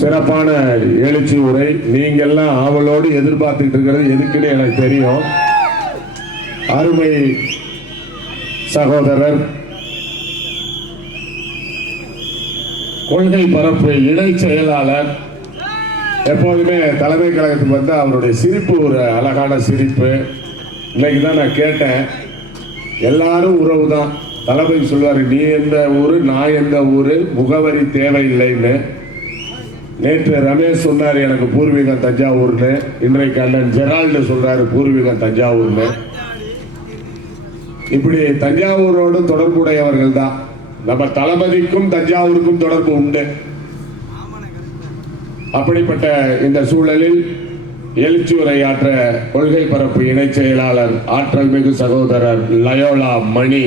சிறப்பான எழுச்சி உரை. நீங்கள்லாம் ஆவலோடு எதிர்பார்த்துட்டு இருக்கிறது எதுக்குன்னு எனக்கு தெரியும். அருமை சகோதரர் கொள்கை பரப்பு இணை செயலாளர், எப்போதுமே தலைமை கழகத்துக்கு வந்து அவருடைய சிரிப்பு ஒரு அழகான சிரிப்பு. இன்னைக்கு தான் நான் கேட்டேன், எல்லாரும் உறவு தான். தளபதி சொல்வார், நீ எந்த ஊரு நான் எந்த ஊரு, முகவரி தேவையில்லைன்னு. நேற்று ரமேஷ் சொன்னார் எனக்கு பூர்வீகம் தஞ்சாவூர்னு. இன்றைக்கு அண்ணன் ஜெரால்டு சொல்றாரு பூர்வீகம் தஞ்சாவூர்னு. இப்படி தஞ்சாவூரோடு தொடர்புடையவர்கள் தான். நம்ம தளபதிக்கும் தஞ்சாவூருக்கும் தொடர்பு உண்டு. அப்படிப்பட்ட இந்த சூழலில் எழுச்சி உரையாற்ற கொள்கை பரப்பு இணை செயலாளர் ஆற்றல் மிகு சகோதரர் லயோலா மணி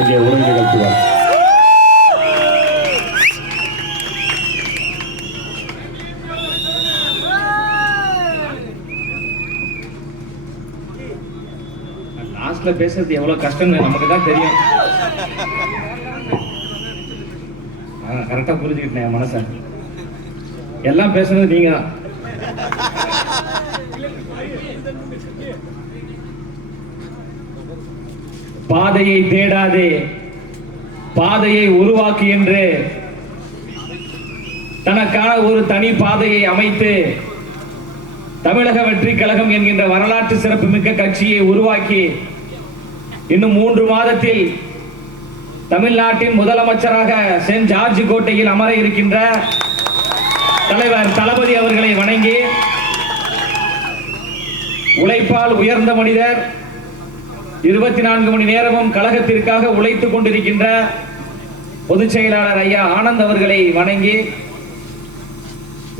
இங்கே உரை நிகழ்த்துவார். லாஸ்ட்ல பேசுறது எவ்வளவு கஷ்டம் நமக்கு தான் தெரியும். கரெக்டா புரிஞ்சுக்கிட்டேன் மனச. எல்லாம் பேசுறது நீங்க தான். பாதையை தேடாதே, பாதையை உருவாக்கு என்று தனக்கான ஒரு தனி பாதையை அமைத்து தமிழக வெற்றி கழகம் என்கின்ற வரலாற்று சிறப்பு மிக்க கட்சியை உருவாக்கி இன்னும் 3 மாதத்தில் தமிழ்நாட்டின் முதலமைச்சராக சென்ட் ஜார்ஜ் கோட்டையில் அமர இருக்கின்ற தலைவர் தளபதி அவர்களை வணங்கி, உழைப்பால் உயர்ந்த மனிதர், 24 மணி நேரமும் கழகத்திற்காக உழைத்துக் கொண்டிருக்கின்ற பொதுச் செயலாளர் ஐயா ஆனந்த் அவர்களை வணங்கி,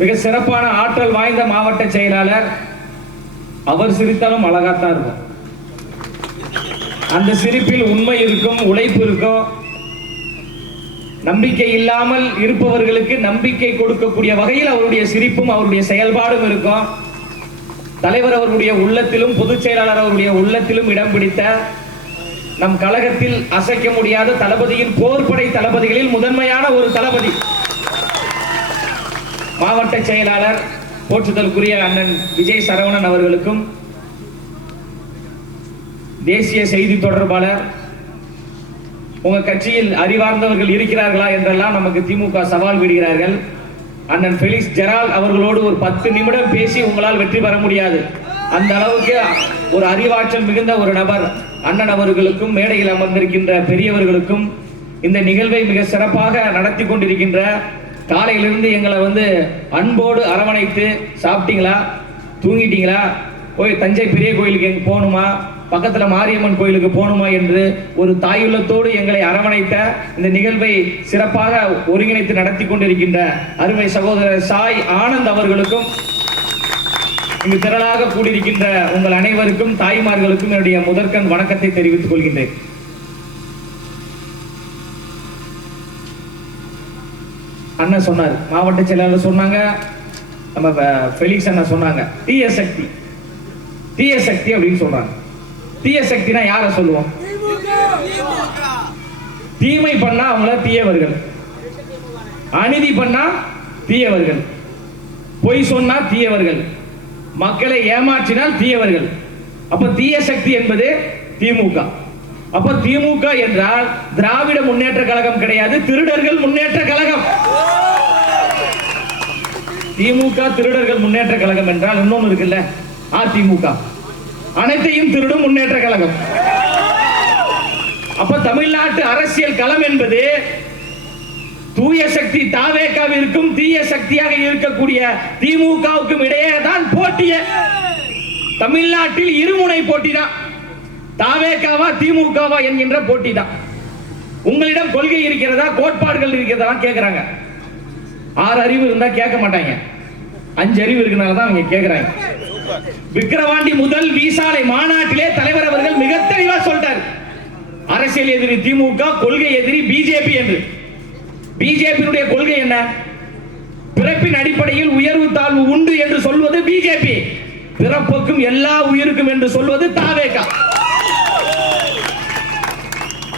மிக சிறப்பான ஆற்றல் வாய்ந்த மாவட்ட செயலாளர், அவர் சிரித்தாலும் அழகாத்தான் இருக்கும். அந்த சிரிப்பில் உண்மை இருக்கும், உழைப்பு இருக்கும். நம்பிக்கை இல்லாமல் இருப்பவர்களுக்கு நம்பிக்கை கொடுக்கக்கூடிய வகையில் அவருடைய சிரிப்பும் அவருடைய செயல்பாடும் இருக்கும். தலைவர் அவருடைய உள்ளத்திலும் பொதுச் செயலாளர் அவருடைய உள்ளத்திலும் இடம் பிடித்த நம் கழகத்தில் அசைக்க முடியாத தளபதியின் போர்படை தளபதிகளில் முதன்மையான ஒரு தளபதி, மாவட்ட செயலாளர் போற்றுதலுக்குரிய அண்ணன் விஜய் சரவணன் அவர்களுக்கும், தேசிய செய்தி தொடர்பாளர், உங்க கட்சியில் அறிவார்ந்தவர்கள் இருக்கிறார்களா என்றெல்லாம் நமக்கு திமுக சவால் விடுகிறார்கள். அண்ணன் ஃபெலிக்ஸ் ஜெரால்ட் அவர்களோடு ஒரு 10 நிமிடம் பேசி உங்களால் வெற்றி பெற முடியாது. அந்த அளவுக்கு ஒரு அறிவாற்றல் மிகுந்த ஒரு நபர். அண்ணன் அவர்களுக்கும் மேடையில் அமர்ந்திருக்கின்ற பெரியவர்களுக்கும் இந்த நிகழ்வை மிக சிறப்பாக நடத்தி கொண்டிருக்கின்ற, காலையிலிருந்து எங்களை வந்து அன்போடு அரவணைத்து, சாப்பிட்டீங்களா, தூங்கிட்டீங்களா, போய் தஞ்சை பெரிய கோயிலுக்கு எங்க போகணுமா, பக்கத்துல மாரியம்மன் கோயிலுக்கு போகணுமா என்று ஒரு தாயுள்ளத்தோடு எங்களை அரவணைத்த, இந்த நிகழ்வை சிறப்பாக ஒருங்கிணைத்து நடத்தி கொண்டிருக்கின்ற அருமை சகோதரர் சாய் ஆனந்த் அவர்களுக்கும், இங்கு திரளாக கூடியிருக்கின்ற உங்கள் அனைவருக்கும், தாய்மார்களுக்கும் என்னுடைய முதற்கண் வணக்கத்தை தெரிவித்துக் கொள்கின்றேன். அண்ணன் சொன்னார், மாவட்ட செயலாளர் சொன்னாங்க, நம்ம ஃபெலிக்ஸ் அண்ணா சொன்னாங்க, தீய சக்தி, தீய சக்தி அப்படின்னு சொல்றாங்க. தீய சக்தினா யார சொல்லுவோம்? தீமை பண்ணா அவங்கள தீயவர்கள், அநீதி பண்ணா தீயவர்கள், பொய் சொன்னா தீயவர்கள், மக்களை ஏமாற்றினால் தீயவர்கள். அப்ப தீய சக்தி என்பது திமுக. அப்ப திமுக என்றால் திராவிட முன்னேற்ற கழகம் கிடையாது, திருடர்கள் முன்னேற்ற கழகம். திமுக திருடர்கள் முன்னேற்ற கழகம் என்றால் இன்னொன்னு இருக்குல்ல, அதிமுக, அனைத்தையும் திருடும் முன்னேற்ற கழகம். அப்ப தமிழ்நாட்டு அரசியல் களம் என்பது தூய சக்தி தாவேகாவிற்கும் தீய சக்தியாக இருக்கக்கூடிய திமுகவுக்கும் இடையே தான் போட்டிய. தமிழ்நாட்டில் இருமுனை போட்டி தான், தாவேகாவா திமுகவா என்கின்ற போட்டி தான். உங்களிடம் கொள்கை இருக்கிறதா, கோட்பாடுகள் இருக்கிறதா கேட்கிறாங்க. 6 அறிவு இருந்தா கேட்க மாட்டாங்க, 5 அறிவு இருக்கனால தான் அவங்க கேட்கிறாங்க. விக்கிரவாண்டி முதல் வீசாலை மாநாட்டிலே தலைவர் அவர்கள் மிக தெளிவா சொல்றார், அரசியல் எதிரி திமுக, கொள்கை எதிரி பிஜேபி என்று. பிஜேபியினுடைய கொள்கை என்ன? பிறப்பின் அடிப்படையில் உயர்வு தாழ்வு உண்டு என்று சொல்வது பிஜேபி, பிறப்புக்கும் எல்லா உயிருக்கும் என்று சொல்வது தாவேகா.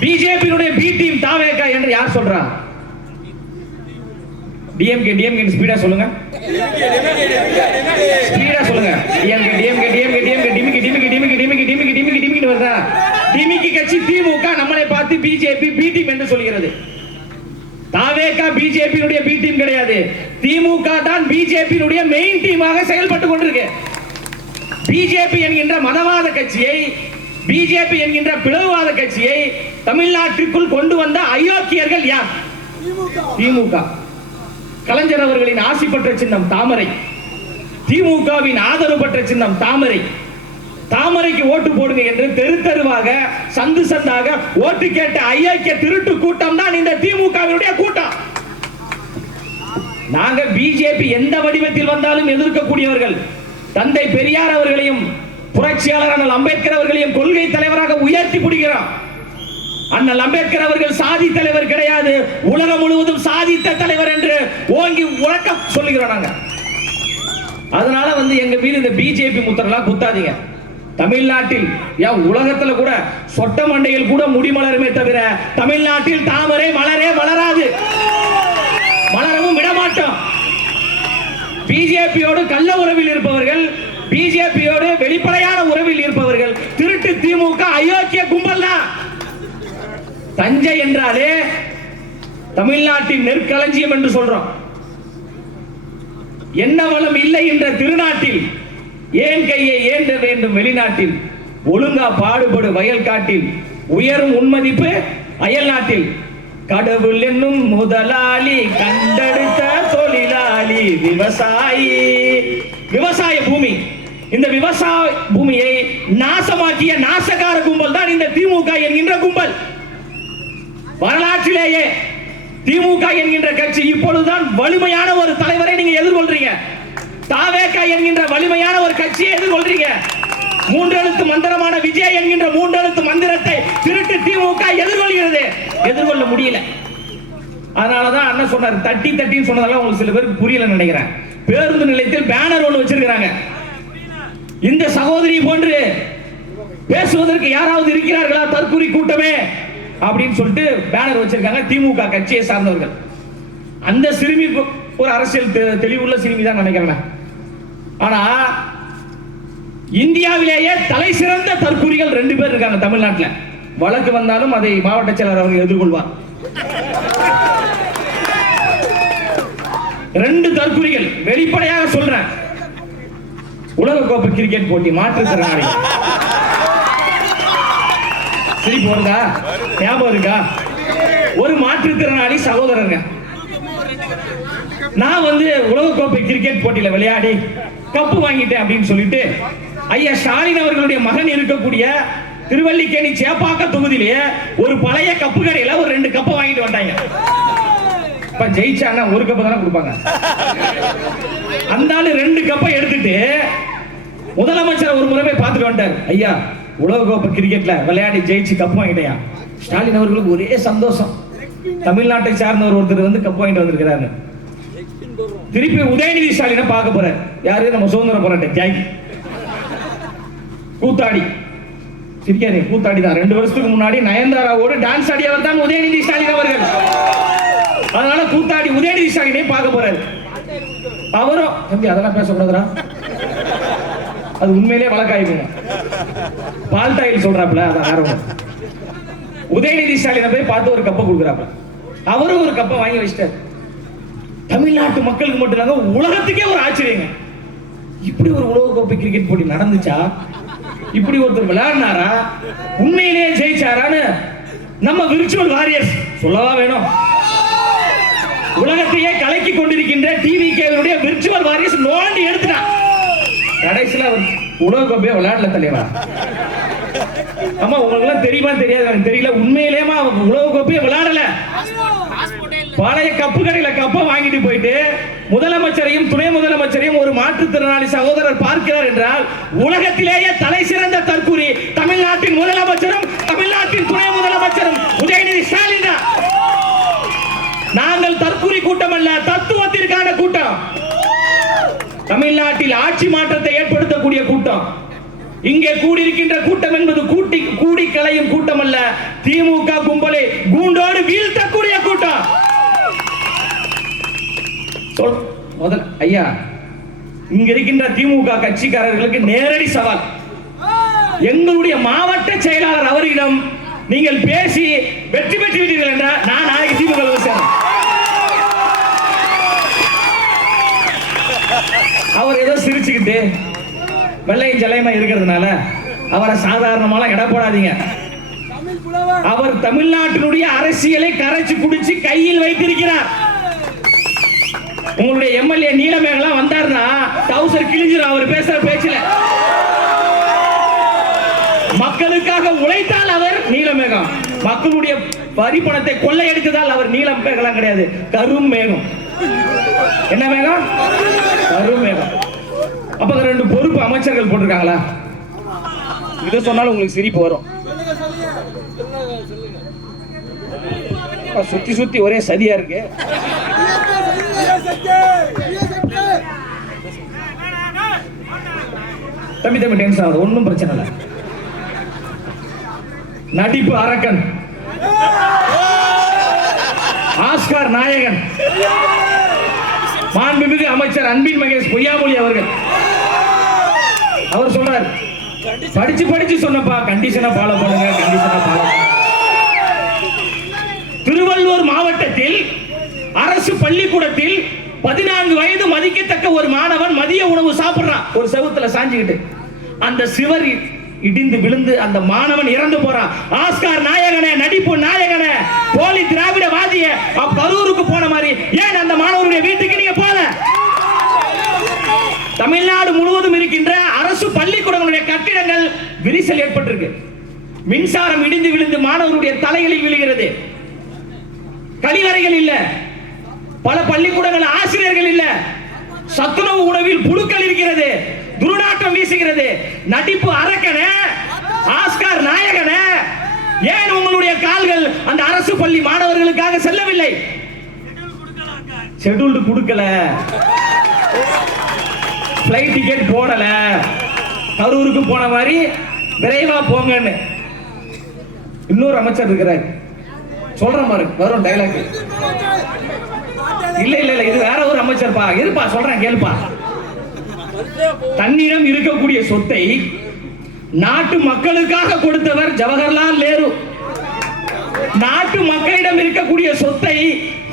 பிஜேபியினுடைய பி டீம் தாவேகா என்று யார் சொல்றார்? டிஎம்கே டிஎம்கே ஸ்பீடா சொல்லுங்க, ஸ்பீடா சொல்லுங்க. டிஎம்கே டிஎம்கே டிஎம்கே டிஎம்கே டிமிக்கி டிமிக்கி டிமிக்கி டிமிக்கி டிமிக்கி டிமிக்கி டிமிக்கி வருதா? டிமிக்கி கட்சி திமுக நம்மளை பார்த்து பிஜேபி பி டீம் என்று சொல்கிறது. தாவேகா பிஜேபியினுடைய பி டீம் கிடையாது. திமுக தான் பிஜேபியினுடைய மெயின் டீமாக செயல்பட்டு கொண்டிருக்கு. பிஜேபி என்கின்ற மதவாத கட்சியை, பிஜேபி என்கின்ற பிளவுவாத கட்சியை தமிழ்நாட்டிற்குள் கொண்டு வந்த அயோக்கியர்கள் யார்? திமுக. கலைஞர் அவர்களின் ஆசி பெற்ற சின்னம் தாமரை, திமுகவின் ஆதரவு பெற்ற சின்னம் தாமரை. தாமரைக்கு ஓட்டு போடுங்க என்று தெரு தெருவாக சந்து சந்தாக ஓட்டு கேட்ட அயோக்கிய திருட்டு கூட்டம் தான் இந்த திமுகவினுடைய கூட்டம். நாங்க பிஜேபி எந்த வடிவத்தில் வந்தாலும் எதிர்க்கக்கூடியவர்கள். தந்தை பெரியார் அவர்களையும் புரட்சியாளர் அண்ணல் அம்பேத்கர் அவர்களையும் கொள்கை தலைவராக உயர்த்தி பிடிக்கிறோம். அண்ணல் அம்பேத்கர் அவர்கள் சாதி தலைவர் கிடையாது, உலகம் முழுவதும் சாதித்த தலைவர் என்று ஓங்கி உறக்கம் சொல்லுகிறோம் நாங்க. அதனால எங்க மீது இந்த பிஜேபி முத்திரலாம் குத்தாதீங்க. தமிழ்நாட்டில் உலகத்துல கூட சொட்ட மண்டையில் கூட முடி மலருமே தவிர தமிழ்நாட்டில் தாமரை மலரே மலராது, மலரவும் விடமாட்டோம். பிஜேபியோடு கள்ள உறவில் இருப்பவர்கள், பிஜேபியோடு வெளிப்படையான உறவில் இருப்பவர்கள் திருட்டு திமுக அயோக்கிய கும்பல் தான். தஞ்சை என்றாலே தமிழ்நாட்டின் நெற்களஞ்சியம் என்று சொல்றோம். என்ன வளம் இல்லை என்ற திருநாட்டில் ஏன் கையை ஏந்த வேண்டும் வெளிநாட்டில், ஒழுங்கா பாடுபடு வயல் காட்டில், உயரும் உன்மதிப்பு அயல் நாட்டில். கடவுள் என்னும் முதலாளி கண்டெடுத்த தொழிலாளி விவசாயி. விவசாய பூமி, இந்த விவசாய பூமியை நாசமாக்கிய நாசகார கும்பல் தான் இந்த திமுக என்கின்ற கும்பல். வரலாற்றிலேயே திமுக என்கின்ற கட்சி இப்பொழுதுதான் வலிமையான ஒரு தலைவரை நீங்க எதிர்கொள்றீங்க. தாவேகா என்கின்ற வலிமையான ஒரு கட்சியை எதிர்கொள்றீங்க. மூன்றெழுத்து மந்திரமான விஜய் என்கின்ற மூன்றெழுத்து மந்திரத்தை திருட்டு திமுக எதிர்கொள்கிறது. எதிர்கொள்ள முடியல. அதனாலதான் அண்ணன் சொன்னார், தட்டி தட்டின்னு சொன்னதெல்லாம் உங்களுக்கு சில பேருக்கு புரியல நினைக்கிறேன். பேருந்து நிலையத்தில் பேனர் ஒன்று வச்சிருக்கிறாங்க. இந்த சகோதரி போன்று பேசுவதற்கு யாராவது இருக்கிறார்களா தற்குறி கூட்டமே அப்படின்னு சொல்லிட்டு பேனர் வச்சிருக்காங்க திமுக கட்சியை சார்ந்தவர்கள். அந்த சிறுமி ஒரு அரசியல் தெளிவுள்ள சிறுமி தான் நினைக்கிறேன். ஆனா இந்தியாவிலேயே தலை சிறந்த தற்குறிகள் 2 பேர் இருக்காங்க தமிழ்நாட்டில். வழக்கு வந்தாலும் அதை மாவட்ட செயலர் அவர்கள் எதிர்கொள்வார். 2 தற்குறிகள் வெளிப்படையாக சொல்றேன். உலகக்கோப்பை கிரிக்கெட் போட்டி மாற்றுத்திறனாளி சிரிப்பு வருதா? ஞாபகம் இருக்கா? ஒரு மாற்றுத்திறனாளி சகோதரங்க. நான் உலகக்கோப்பை கிரிக்கெட் போட்டியில விளையாடி கப்பு வாங்கிட்டேன் அப்படின்னு சொல்லிட்டு ஐயா ஸ்டாலின் அவர்களுடைய மகன் இருக்கக்கூடிய திருவல்லிக்கேணி சேப்பாக்க தொகுதியிலேயே ஒரு பழைய கப்பு கடையில ஒரு 2 கப்பை வாங்கிட்டு வந்தாங்க. இப்ப ஜெயிச்சாங்கன்னா ஒரு கப்பு தானே கொடுப்பாங்க. அந்த ஆளு 2 கப்பை எடுத்துட்டு முதலமைச்சர் ஒரு முறை போய் பார்த்துட்டு வந்துட்டார். ஐயா, உலகக்கோப்பை கிரிக்கெட்ல விளையாடி ஜெயிச்சு கப்பு வாங்கிட்டேயா. ஸ்டாலின் அவர்களுக்கு ஒரே சந்தோஷம். தமிழ்நாட்டை சார்ந்தவர் ஒருத்தர் கப்பு வாங்கிட்டு வந்திருக்கிறாரு. திருப்பி உதயநிதி ஸ்டாலினை பார்க்க போறார். யாரு? நம்ம சுதந்திர போராட்ட தியாகி கூத்தாடி. சிரிக்காதே, கூத்தாடி தான். 2 வருஷத்துக்கு முன்னாடி நயன்தாராவோடு டான்ஸ் ஆடியவர் தான் உதயநிதி ஸ்டாலின் அவர்கள். அதனால கூத்தாடி உதயநிதி ஸ்டாலினை பார்க்க போறாரு. அவரும் தம்பி அதெல்லாம் பேசக்கூடாதுரா, அது உண்மையிலே வழக்காயிங்க. பால்டாயில் சொல்றாப்ல, அதான் ஆர்வம். உதயநிதி ஸ்டாலினை போய் பார்த்து ஒரு கப்பை கொடுக்குறாப்ல. அவரும் ஒரு கப்பை வாங்கி வச்சிட்டார். தமிழ்நாட்டு மக்களுக்கு மட்டும் இல்லாம உலகத்துக்கே ஒரு ஆச்சரியங்க. இப்படி ஒரு உலகக்கோப்பை கிரிக்கெட் போட்டி நடந்துச்சா? இப்படி ஒருத்தர் விளையாடினாரா? உண்மையிலேயே ஜெயிச்சாரான்னு நம்ம விர்ச்சுவல் வாரியர்ஸ் சொல்லவா வேணும்? உலகத்தையே கலக்கி கொண்டிருக்கின்ற டிவிகேவினுடைய விர்ச்சுவல் வாரியர்ஸ் நோண்டி எடுத்துட்டான். கடைசியில் அவர் உலகக்கோப்பையை விளையாடல தலைவா. ஆமா, உங்களுக்கு தெரியுமா தெரியாது எனக்கு தெரியல. உண்மையிலேயே உலகக்கோப்பையை விளையாடல. பழைய கப்பு கடையில கப்பை வாங்கிட்டு போயிட்டு முதலமைச்சரையும் துணை முதலமைச்சரையும் ஒரு மாற்றுத்திறனாளி சகோதரர் பார்க்கிறார் என்றால் உலகத்திலேயே தலை சிறந்த தற்குறி தமிழ்நாட்டின் முதலமைச்சரும் தமிழ்நாட்டின் துணை முதலமைச்சரும் உதயநிதி ஸ்டாலின் தான். நாங்கள் தற்குறி கூட்டம் அல்ல, தத்துவத்திற்கான கூட்டம். தமிழ்நாட்டில் ஆட்சி மாற்றத்தை ஏற்படுத்தக்கூடிய கூட்டம். இங்கே கூடியிருக்கின்ற கூட்டம் என்பது கூடி கலையும் கூட்டம் அல்ல, திமுக கும்பலை கூண்டோடு வீழ்த்தக்கூடிய கூட்டம். முதல் ஐயா, இங்க இருக்கின்ற திமுக கட்சிக்காரர்களுக்கு நேரடி சவால். எங்களுடைய மாவட்ட செயலாளர் அவரிடம் நீங்கள் பேசி வெற்றி பெற்று விட்டீர்கள் என்றால் நான் நாளைக்கு திமுக அவர் ஏதோ சிரிச்சுக்கிட்டு வெள்ளையும் ஜலையமா இருக்கிறதுனால அவரை சாதாரணமாலாம் எடை போடாதீங்க. அவர் தமிழ்நாட்டினுடைய அரசியலை கரைச்சு குடிச்சு கையில் வைத்திருக்கிறார். உங்களுடைய எம்எல்ஏ நீலமேகலாம் வந்தார்னா டவுசர் கிழிஞ்சிரும் அவர் பேசுற பேச்சுல. மக்களுக்காக உழைத்தால் அவர் நீலமேகம், மக்களுடைய வரி பணத்தை கொள்ளையடித்ததால் அவர் நீலமேகலாம் கிடையாது, கரும் மேகம். என்ன மேகம்? கரும் மேகம். அப்ப 2 பொறுப்பு அமைச்சர்கள் போட்டிருக்காங்களா? இதை சொன்னாலும் உங்களுக்கு சிரிப்பு வரும். சுத்தி சுத்தி ஒரே சதியா இருக்கு. தம்பி டென்ஷன் ஆகுது, ஒன்னும் பிரச்சனை இல்லை. நடிப்பு அரக்கன், ஆஸ்கார் நாயகன், மாண்புமிகு அமைச்சர் அன்பில் மகேஷ் பொய்யாமொழி அவர்கள் அவர் சொல்றார், படிச்சு படிச்சு சொன்னப்பா, கண்டிஷனை ஃபாலோ பண்ணுங்க, கண்டிஷனை ஃபாலோ பண்ணுங்க. திருவள்ளூர் மாவட்டத்தில் அரசு பள்ளிக்கூடத்தில் 14 வயது மதிக்கத்தக்க ஒரு மாணவன் மதிய உணவு சாப்பிடுறான், ஒரு செவுத்துல சாஞ்சிக்கிட்டு. அந்த சிவர் இடிந்து விழுந்து அந்த மாணவன் இறந்து போறான். ஆஸ்கார் நாயகனே, நடிப்பு நாயகனே, போலி திராவிடவாதிய கரூருக்கு போன மாதிரி ஏன் அந்த மாணவருடைய வீட்டுக்கு நீங்க போல? தமிழ்நாடு முழுவதும் இருக்கின்ற அரசு பள்ளிக்கூடங்களுடைய கட்டிடங்கள் விரிசல் ஏற்பட்டிருக்கு. மின்சாரம் இடிந்து விழுந்து மாணவருடைய தலைகளில் விழுகிறது. கழிவறைகள் இல்ல, பல பள்ளிக்கூடங்கள் ஆசிரியர்கள் இல்ல, சத்துணவு உணவில் புழுக்கள் இருக்கிறது, துர்நாற்றம் வீசுகிறது. நடிப்பு அரக்கன, ஆஸ்கார் நாயகன, ஏன் உங்களுடைய கால்கள் அந்த அரசு பள்ளி மாணவர்களுக்காக செல்லவில்லை? ஷெட்யூல்டு கொடுக்கல, பிளைட் டிக்கெட் போடல, கரூருக்கு போன மாதிரி விரைவா போங்கன்னு. இன்னொரு அமைச்சர் இருக்கிறார், சொல்ற மாதிரி வரும் டைலாக். இல்ல இல்ல இல்ல, இது வேற ஒரு அமைச்சர்ப்பா, இருப்பா சொல்றேன் கேளுப்பா. தன்னிடம் இருக்கக்கூடிய சொத்தை நாட்டு மக்களுக்காக கொடுத்தவர் ஜவஹர்லால் நேரு. நாட்டு மக்களிடம் இருக்கக்கூடிய சொத்தை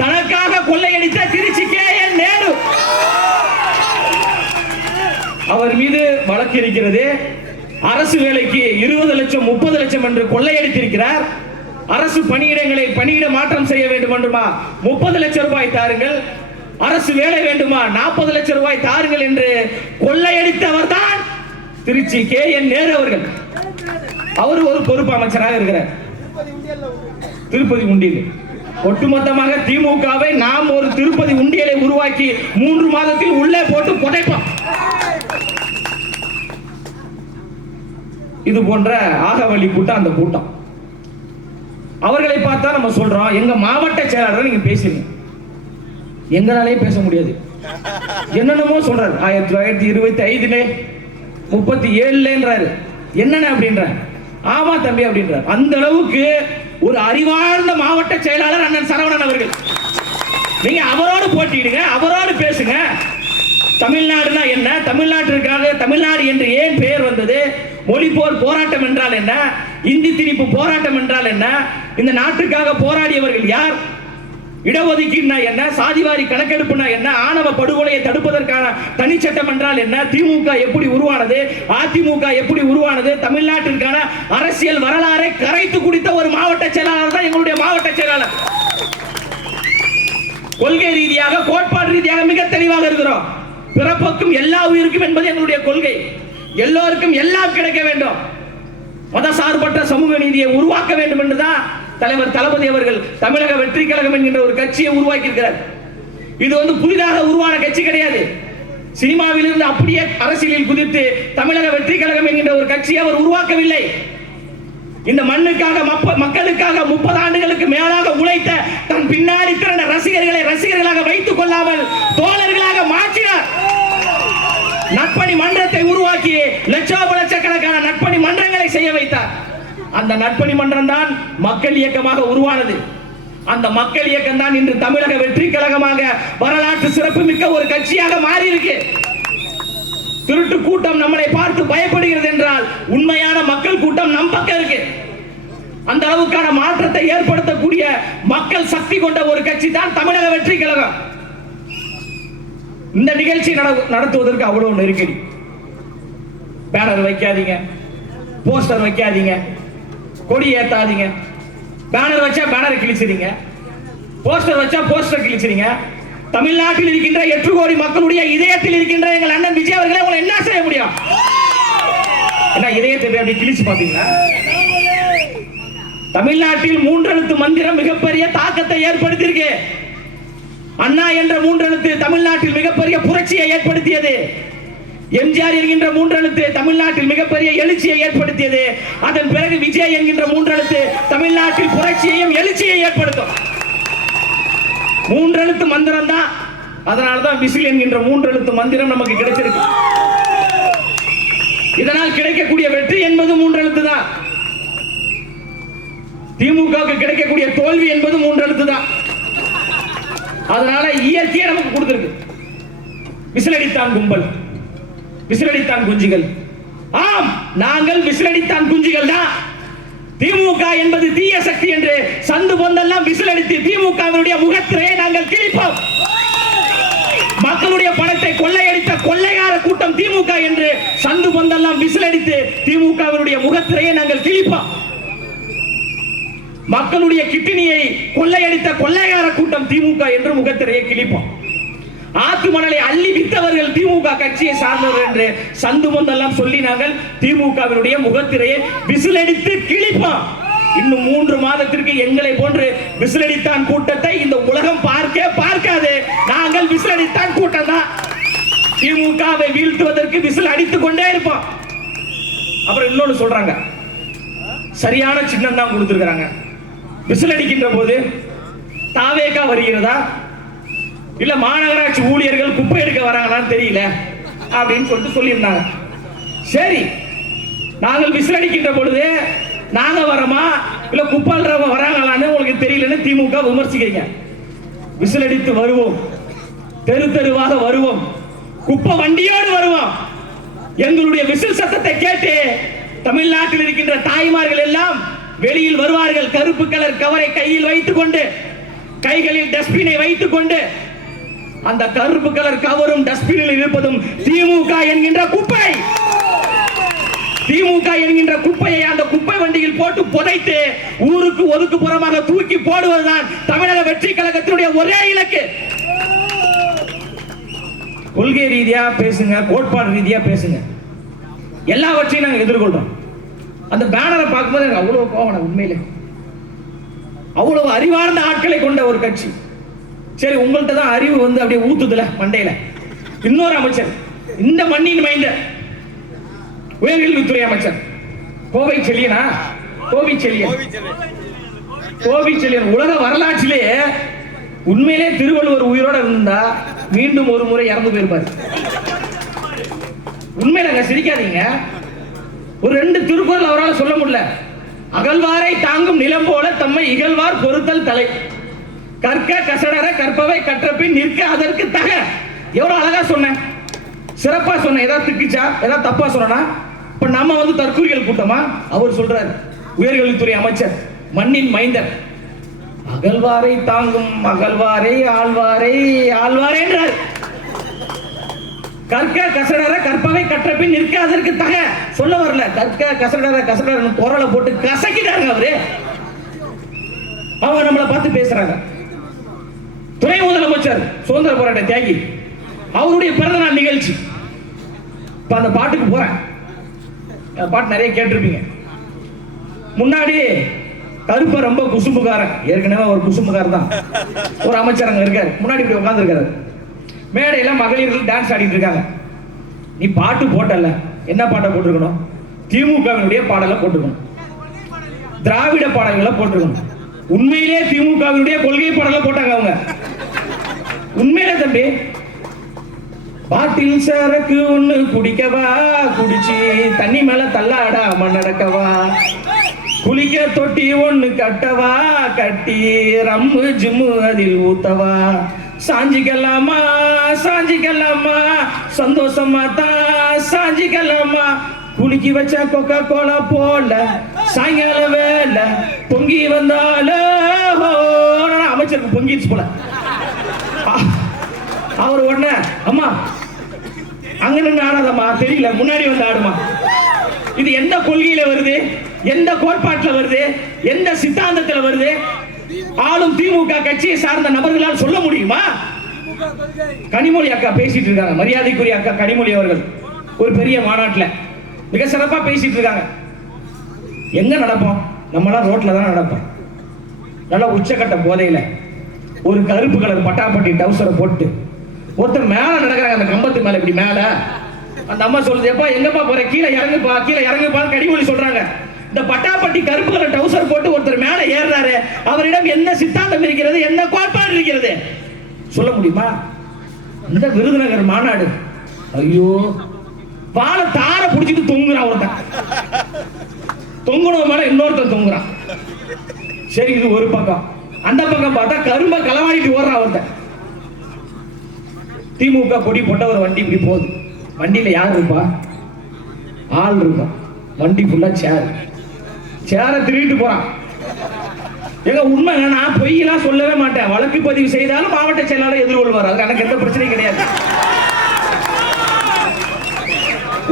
தனக்காக கொள்ளையடித்த திருச்சி கேஎன் நேரு. அவர் மீது வழக்கு இருக்கிறது. அரசு வேலைக்கு 20 லட்சம் 30 லட்சம் என்று கொள்ளையடித்திருக்கிறார். அரசு பணியிடங்களை பணியிட மாற்றம் செய்ய வேண்டும் என்றுமா 30 லட்சம் ரூபாய் தாருங்கள், அரசு வேலை வேண்டுமா 40 லட்சம் ரூபாய் தாருங்கள் என்று கொள்ளையடித்தவர் தான் திருச்சி கேஎன் நேரு அவர்கள். அவர் ஒரு பொறுப்பு அமைச்சராக இருக்கிறார். திருப்பதி உண்டியல், ஒட்டுமொத்தமாக திமுகவை நாம் ஒரு திருப்பதி உண்டியலை உருவாக்கி 3 மாதத்தில் உள்ளே போட்டு புதைப்போம். இது போன்ற ஆகவழி கூட்டம் அந்த கூட்டம். அவர்களை பார்த்தா நம்ம சொல்றோம், எங்க மாவட்ட செயலாளர் நீங்க பேசுறீங்க, எங்களாலே பேச முடியாது. என்னென்னமோ சொல்றாரு, 1925 37 என்னென்ன அப்படின்ற. ஆமா தம்பி அப்படின்ற. அந்த அளவுக்கு ஒரு அறிவார்ந்த மாவட்ட செயலாளர் அண்ணன் சரவணன் அவர்கள். நீங்க அவரோடு போட்டிடுங்க, அவரோடு பேசுங்க. தமிழ்நாடுனா என்ன, தமிழ்நாட்டிற்காக தமிழ்நாடு என்று ஏன் பெயர் வந்தது, மொழிப்போர் போராட்டம் என்றால் என்ன, இந்தி திணிப்பு போராட்டம் என்றால் என்ன, இந்த நாட்டுக்காக போராடியவர்கள் யார், இடஒதுக்கீடுனா என்ன, சாதிவாரி கணக்கெடுப்புனா என்ன, ஆணவ படுகொலையை தடுப்பதற்கான தனிச்சட்டம் என்றால் என்ன, திமுக எப்படி உருவானது, அதிமுக எப்படி உருவானது, தமிழ்நாட்டிற்கான அரசியல் வரலாறை கரைத்து குடித்த ஒரு மாவட்ட செயலாளர் தான் எங்களுடைய மாவட்ட செயலாளர். கொள்கை ரீதியாக கோட்பாடு ரீதியாக மிக தெளிவாக இருக்கிறோம். பிறப்புக்கும் எல்லா உயிருக்கும் என்பது எங்களுடைய கொள்கை. எல்லோருக்கும் எல்லாம் கிடைக்க வேண்டும், மதசார்பற்ற சமூக நீதியை உருவாக்க வேண்டும் என்றுதான் தலைவர் தளபதி அவர்கள் தமிழக வெற்றி கழகம் என்கின்ற ஒரு கட்சியை உருவாக்கி இருக்கிறார். இது புதிதாக உருவான கட்சி கிடையாது. சினிமாவில் இருந்து அப்படியே அரசியலில் குதித்து தமிழக வெற்றி கழகம் என்கின்ற ஒரு கட்சியை அவர் உருவாக்கவில்லை. இந்த மண்ணுக்காக மக்களுக்காக 30 ஆண்டுகளுக்கு மேலாக உழைத்த தன் பின்னாடி திரண்ட ரசிகர்களை ரசிகர்களாக வைத்துக் கொள்ளாமல் தோழர்களாக மாற்றினார். நட்பணி மன்றத்தை உருவாக்கி லட்சக்கணக்கான நட்பணி மன்றங்களை செய்ய வைத்தார். அந்த நட்பணி மன்றம் தான் மக்கள் இயக்கமாக உருவானது. அந்த மக்கள் இயக்கம் தான் இன்று தமிழக வெற்றி கழகமாக வரலாற்று சிறப்புமிக்க ஒரு கட்சியாக மாறி இருக்கு. திருட்டு கூட்டம் நம்மளை பார்த்து பயப்படுகிறது என்றால் உண்மையான மக்கள் கூட்டம் நம் பக்கம் இருக்கு. அந்த அளவுக்கான மாற்றத்தை ஏற்படுத்தக்கூடிய மக்கள் சக்தி கொண்ட ஒரு கட்சி தான் தமிழக வெற்றி கழகம். இந்த நிகழ்ச்சி நடத்துவதற்கு அவ்வளவு நெருக்கடி. பேனர் வைக்காதீங்க, போஸ்டர் வைக்காதீங்க, கொடி ஏத்தாதீங்க. பேனர் வச்சா பேனரை கிழிச்சிருங்க, போஸ்டர் வச்சா போஸ்டர் கிழிச்சிருங்க. தமிழ்நாட்டில் இருக்கின்ற 8 கோடி மக்களுடைய இதயத்தில் இருக்கின்ற எங்கள் அண்ணன் விஜய் அவர்களை உங்களை என்ன செய்ய முடியும்? என்ன இதயத்தை அப்படி கிழிச்சு பாத்தீங்களா? தமிழ்நாட்டில் 3 எழுத்து மந்திரம் மிகப்பெரிய தாக்கத்தை ஏற்படுத்தியிருக்கு. அண்ணா என்ற 3 எழுத்து தமிழ்நாட்டில் மிகப்பெரிய புரட்சியை ஏற்படுத்தியது. எம்ஜிஆர் என்கின்ற 3 எழுத்து தமிழ்நாட்டில் மிகப்பெரிய எழுச்சியை ஏற்படுத்தியது. அதன் பிறகு விஜய் என்கின்ற 3 எழுத்து தமிழ்நாட்டில் புரட்சியையும் எழுச்சியை ஏற்படுத்தும். 3 எழுத்து மந்திரம் தான். அதனால்தான் விசில் என்கின்ற 3 எழுத்து மந்திரம் நமக்கு கிடைச்சிருக்கு. இதனால் கிடைக்கக்கூடிய வெற்றி என்பது 3 எழுத்து தான். திமுகவுக்கு கிடைக்கக்கூடிய தோல்வி என்பது 3 எழுத்து தான். அதனால இயற்கையை நமக்கு கொடுத்திருக்கு. விசிலடித்தான் கும்பல், விசிலடித்தான் குஞ்சுகள். ஆம், நாங்கள் விசிலடித்தான் குஞ்சுகள் தான். திமுக என்பது தீய சக்தி என்று சந்து பொந்தெல்லாம் விசிலடித்து திமுகவினுடைய முகத்திரையை நாங்கள் கிழிப்போம். மக்களுடைய பணத்தை கொள்ளையடித்த கொள்ளையார கூட்டம் திமுக என்று சந்து பொந்தெல்லாம் விசிலடித்து திமுகவினுடைய முகத்திரையை நாங்கள் கிழிப்போம். மக்களுடைய கிட்னியை கொள்ளையடித்த கொள்ளையார கூட்டம் திமுக என்று முகத்திரையை கிழிப்போம். ஆத்து மணலை அள்ளி வித்தவர்கள் திமுக கட்சியை சார்ந்தவர்கள் என்று சந்து பொந்தெல்லாம் சொல்லி நாங்கள் திமுகவினுடைய முகத்திரையை விசிலடித்து கிழிப்போம். இன்னும் 3 மாதத்திற்கு எங்களை போன்று விசிலடித்தான் கூட்டத்தை இந்த உலகம் பார்க்காது. நாங்கள் விசிலடித்தான் கூட்டம் தான். திமுகவை வீழ்த்துவதற்கு விசில் அடித்துக் கொண்டே இருப்போம். அப்புறம் இன்னொன்னு சொல்றாங்க, சரியான சின்னம் தான் கொடுத்திருக்காங்க. விசில் அடிக்கின்ற போது தாவேகா வருகிறதா இல்ல மாநகராட்சி ஊழியர்கள் குப்பை எடுக்க வராங்களான்னு தெரியல அப்படின்னு சொல்லியிருந்தாங்க. சரி, நாங்கள் விசில் அடிக்கின்ற பொழுது நாங்க வரோமா இல்ல குப்பால்றவங்க வராங்களான்னு உங்களுக்கு தெரியலன்னு திமுக விமர்சிக்கிறீங்க. விசில் அடித்து வருவோம், தெரு தெருவாக வருவோம், குப்பை வண்டியோடு வருவோம். எங்களுடைய விசில் சத்தத்தை கேட்டு தமிழ்நாட்டில் இருக்கின்ற தாய்மார்கள் எல்லாம் வெளியில் வருவார்கள். கருப்பு கலர் கவரை கையில் வைத்துக் கொண்டு, கைகளில் டஸ்ட்பினை வைத்துக் கொண்டு, அந்த கருப்பு கலர் கவரும் டஸ்ட்பினில் இருப்பதும் திமுக என்கின்ற குப்பை. திமுக என்கின்ற குப்பையை அந்த குப்பை வண்டியில் போட்டு புதைத்து ஊருக்கு ஒதுக்குப்புறமாக தூக்கி போடுவதுதான் தமிழக வெற்றி கழகத்தினுடைய ஒரே இலக்கு. கொள்கை ரீதியா பேசுங்க, கோட்பாடு ரீதியா பேசுங்க, எல்லாவற்றையும் நாங்கள் எதிர்கொள்றோம். அந்த பேனரை பார்க்கும்போது எனக்கு அவ்வளவு கோவம். உண்மையிலே அவ்வளவு அறிவார்ந்த ஆட்களை கொண்ட ஒரு கட்சி. சரி, உங்கள்கிட்ட தான் அறிவு அப்படியே ஊத்துதுல மண்டையில. இன்னொரு அமைச்சர், இந்த மண்ணின் மைந்தர், உயர்கல்வித்துறை அமைச்சர் கோவை செழியனா, கோவிச்செழியன் உலக வரலாற்றிலே உண்மையிலே திருவள்ளுவர் உயிரோட இருந்தா மீண்டும் ஒரு முறை இறந்து போயிருப்பாரு. உண்மையில சிரிக்காதீங்க. ஒரு 2 திருக்குறள் அவரால் சொல்ல முடியல. அகழ்வாரை தாங்கும் நிலம் போல தம்மை இகழ்வார் பொறுத்தல் தலை, கற்க கசடர கற்பவை கற்றபின் நிற்க அதற்கு தக. எவ்வளவு அழகா சொன்னேன், சிறப்பா சொன்னேன். ஏதாவது திக்கிச்சா, ஏதாவது தப்பா சொன்னா? இப்ப நம்ம தற்கூரிகள் கூட்டமா? அவர் சொல்றாரு, உயர்கல்வித்துறை அமைச்சர், மண்ணின் மைந்தர், அகழ்வாரை தாங்கும் அகழ்வாரை ஆழ்வாரை ஆழ்வாரே என்றார். கற்க கசடர கற்பவை கற்றபின் நிற்க அதற்கு தக சொல்ல வரல. கற்க கசடர கசடர குரலை போட்டு கசக்கிட்டாங்க அவரு. அவங்க நம்மளை பார்த்து பேசுறாங்க. துணை முதலமைச்சர், சுதந்திர போராட்ட தியாகி, அவருடைய பிறந்த நாள் நிகழ்ச்சி. இப்ப அந்த பாட்டுக்கு போறேன். பாட்டு நிறைய கேட்டிருப்பீங்க. முன்னாடி கருப்ப ரொம்ப குசும்புக்காரன், ஏற்கனவே ஒரு குசும்புக்காரன் தான் ஒரு அமைச்சர் அங்க இருக்காரு. முன்னாடி இப்படி உட்கார்ந்து இருக்காரு. மேடையில மகளிர்கள் டான்ஸ் ஆடிட்டு இருக்காங்க. நீ பாட்டு போட்டல, என்ன பாட்டை போட்டிருக்கணும்? திமுகவினுடைய பாடலை போட்டிருக்கணும், திராவிட பாடல்களை போட்டிருக்கணும். உண்மையிலே திமுகவினுடைய கொள்கை பாடலை போட்டாங்க அவங்க. உண்மையிலே தம்பி, பாட்டில் சரக்கு ஒண்ணு குடிக்கவா, குடிச்சு தண்ணி மேல தள்ளாடாம நடக்கவா, குளிக்க தொட்டி ஒண்ணு கட்டவா, கட்டி ரம்மு ஜிம்மு அதில் ஊத்தவா, சாஞ்சிக்கலாமா சாஞ்சிக்கலாமா, சந்தோஷமா தான் சாஞ்சிக்கலாமா, குலுக்கி வச்ச கொக்கா கோலா போல சாயங்கால வேலை பொங்கி வந்தால. அமைச்சருக்கு பொங்கிடுச்சு போல. அவர் உடனே அம்மா அங்க நின்று ஆடாதம்மா, தெரியல முன்னாடி வந்து ஆடுமா. இது எந்த கொள்கையில வருது, எந்த கோட்பாட்டில் வருது, எந்த சித்தாந்தத்தில் வருது? ஆளும் திமுக கட்சியை சார்ந்த நபர்களால் சொல்ல முடியுமா? கனிமொழி அக்கா பேசிட்டு இருக்காங்க, மரியாதைக்குரிய அக்கா கனிமொழி அவர்கள் ஒரு பெரிய மாநாட்டில் மிக சிறப்பா பேசிட்டு இருக்காங்க. எங்க நடப்போம்? நம்மளாம் ரோட்ல தான் நடப்போம். நல்லா உச்சக்கட்ட போதையில ஒரு கருப்பு கலர் பட்டாப்பட்டி டவுசரை போட்டு ஒருத்தர் மேல நடக்கிறாங்க, அந்த கம்பத்து மேல இப்படி மேல. அந்த அம்மா சொல்லுது, எப்பா எங்கப்பா போற, கீழே இறங்குப்பா கீழே இறங்குப்பான்னு கனிமொழி சொல்றாங்க. இந்த பட்டாப்பட்டி கருப்பு கலர் டவுசர் போட்டு ஒருத்தர் மேல ஏறாரு, அவரிடம் என்ன சித்தாந்தம் இருக்கிறது, என்ன கோட்பாடு இருக்கிறது சொல்ல முடியுமா? இந்த விருதுநகர் மாநாடு, ஐயோ பால தார புடிச்சிட்டு தொங்குறான் ஒருத்தன், தொங்குனவன் மேல இன்னொருத்தன் தொங்குறான். சரி இது ஒரு பக்கம். அந்த பக்கம் பார்த்தா கரும்ப களவாடிட்டு ஓடுறான் ஒருத்தன். திமுக கொடி போட்ட ஒரு வண்டி இப்படி போகுது. வண்டியில யார் இருப்பா? ஆள் இருக்கும். வண்டி ஃபுல்லா சேர், சேரை திருடிட்டு போறான். எங்க உண்மை, நான் பொய்யெல்லாம் சொல்லவே மாட்டேன். வழக்கு பதிவு செய்தாலும் மாவட்ட செயலாளர் எதிர்கொள்வார், அது எனக்கு எந்த பிரச்சனையும் கிடையாது.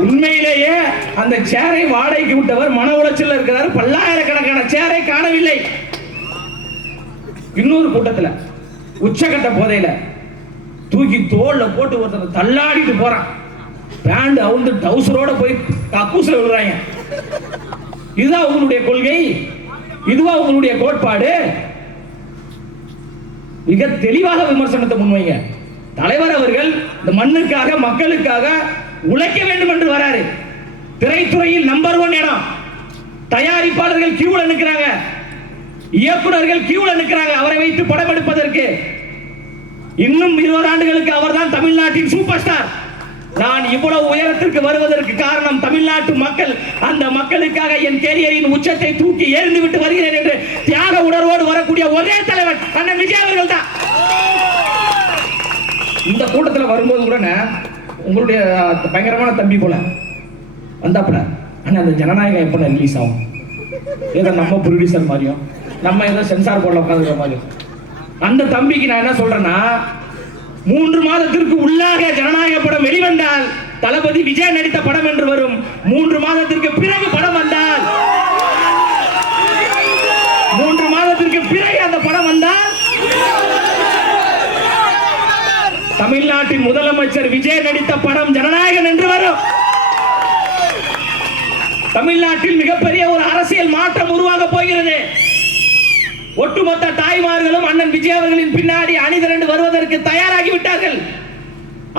உண்மையிலேயே அந்த சேரை வாடகைக்கு விட்டவர் மன உளைச்சல் இருக்கிறார். பல்லாயிரக்கணக்கான சேரை காணவில்லை. இன்னொரு கூட்டத்துல உச்சகட்ட போதையில தூக்கி தோல்ல போட்டு ஒருத்தர் தள்ளாடிட்டு போறான். பேண்ட் அவுந்து டவுசரோட போய் கக்கூஸ்ல விழுறாங்க. இதுதான் உங்களுடைய கொள்கை, இதுவா உங்களுடைய கோட்பாடு? மிக தெளிவாக விமர்சனத்தை முன்வைங்க. தலைவர் அவர்கள் இந்த மண்ணுக்காக மக்களுக்காக உழைக்க வேண்டும் என்று வராரு. திரைத்துறையில் நம்பர் 1 இடம். தயாரிப்பாளர்கள் கியூல நிற்கிறாங்க, இயக்குநர்கள் கியூல நிற்கிறாங்க அவரை வைத்து படம் எடுப்பதற்கு. இன்னும் 20 ஆண்டுகளுக்கு அவர்தான் தமிழ்நாட்டின் சூப்பர் ஸ்டார். நான் இவ்வளவு உயரத்திற்கு வருவதற்கு காரணம் தமிழ்நாட்டு மக்கள். அந்த மக்களுக்காக என் கேரியரின் உச்சத்தை தூக்கி எறிந்து விட்டு வருகிறேன் என்று தியாக உணர்வோடு வரக்கூடிய ஒரே தலைவர் அண்ணன் விஜய் அவர்கள் தான். இந்த கூட்டத்தில் வரும்போது கூட உங்களுடைய பயங்கரமான தம்பி போல வந்தாப்புல, அண்ணா அந்த ஜனநாயகம் எப்ப ரிலீஸ் ஆகும்? ஏதோ நம்ம ப்ரொடியூசர் மாதிரியும் நம்ம ஏதோ சென்சார் போர்டில் உட்காந்துக்கிற மாதிரியும். அந்த தம்பிக்கு நான் என்ன சொல்றேன்னா, 3 மாதத்திற்கு உள்ளாக ஜனநாயக படம் வெளிவந்தால் தளபதி விஜய் நடித்த படம் என்று வரும். 3 மாதத்திற்கு பிறகு படம் வந்தால், 3 மாதத்திற்கு பிறகு அந்த படம் வந்தால் தமிழ்நாட்டின் முதலமைச்சர் விஜய் நடித்த படம் ஜனநாயகன் என்று வரும். தமிழ்நாட்டில் மிகப்பெரிய ஒரு அரசியல் மாற்றம் உருவாக போகிறது. ஒட்டுமொத்த தாய்மார்களும் அண்ணன் விஜய் அவர்களின் பின்னாடி அணிதிரண்டு வருவதற்கு தயாராகிவிட்டார்கள்.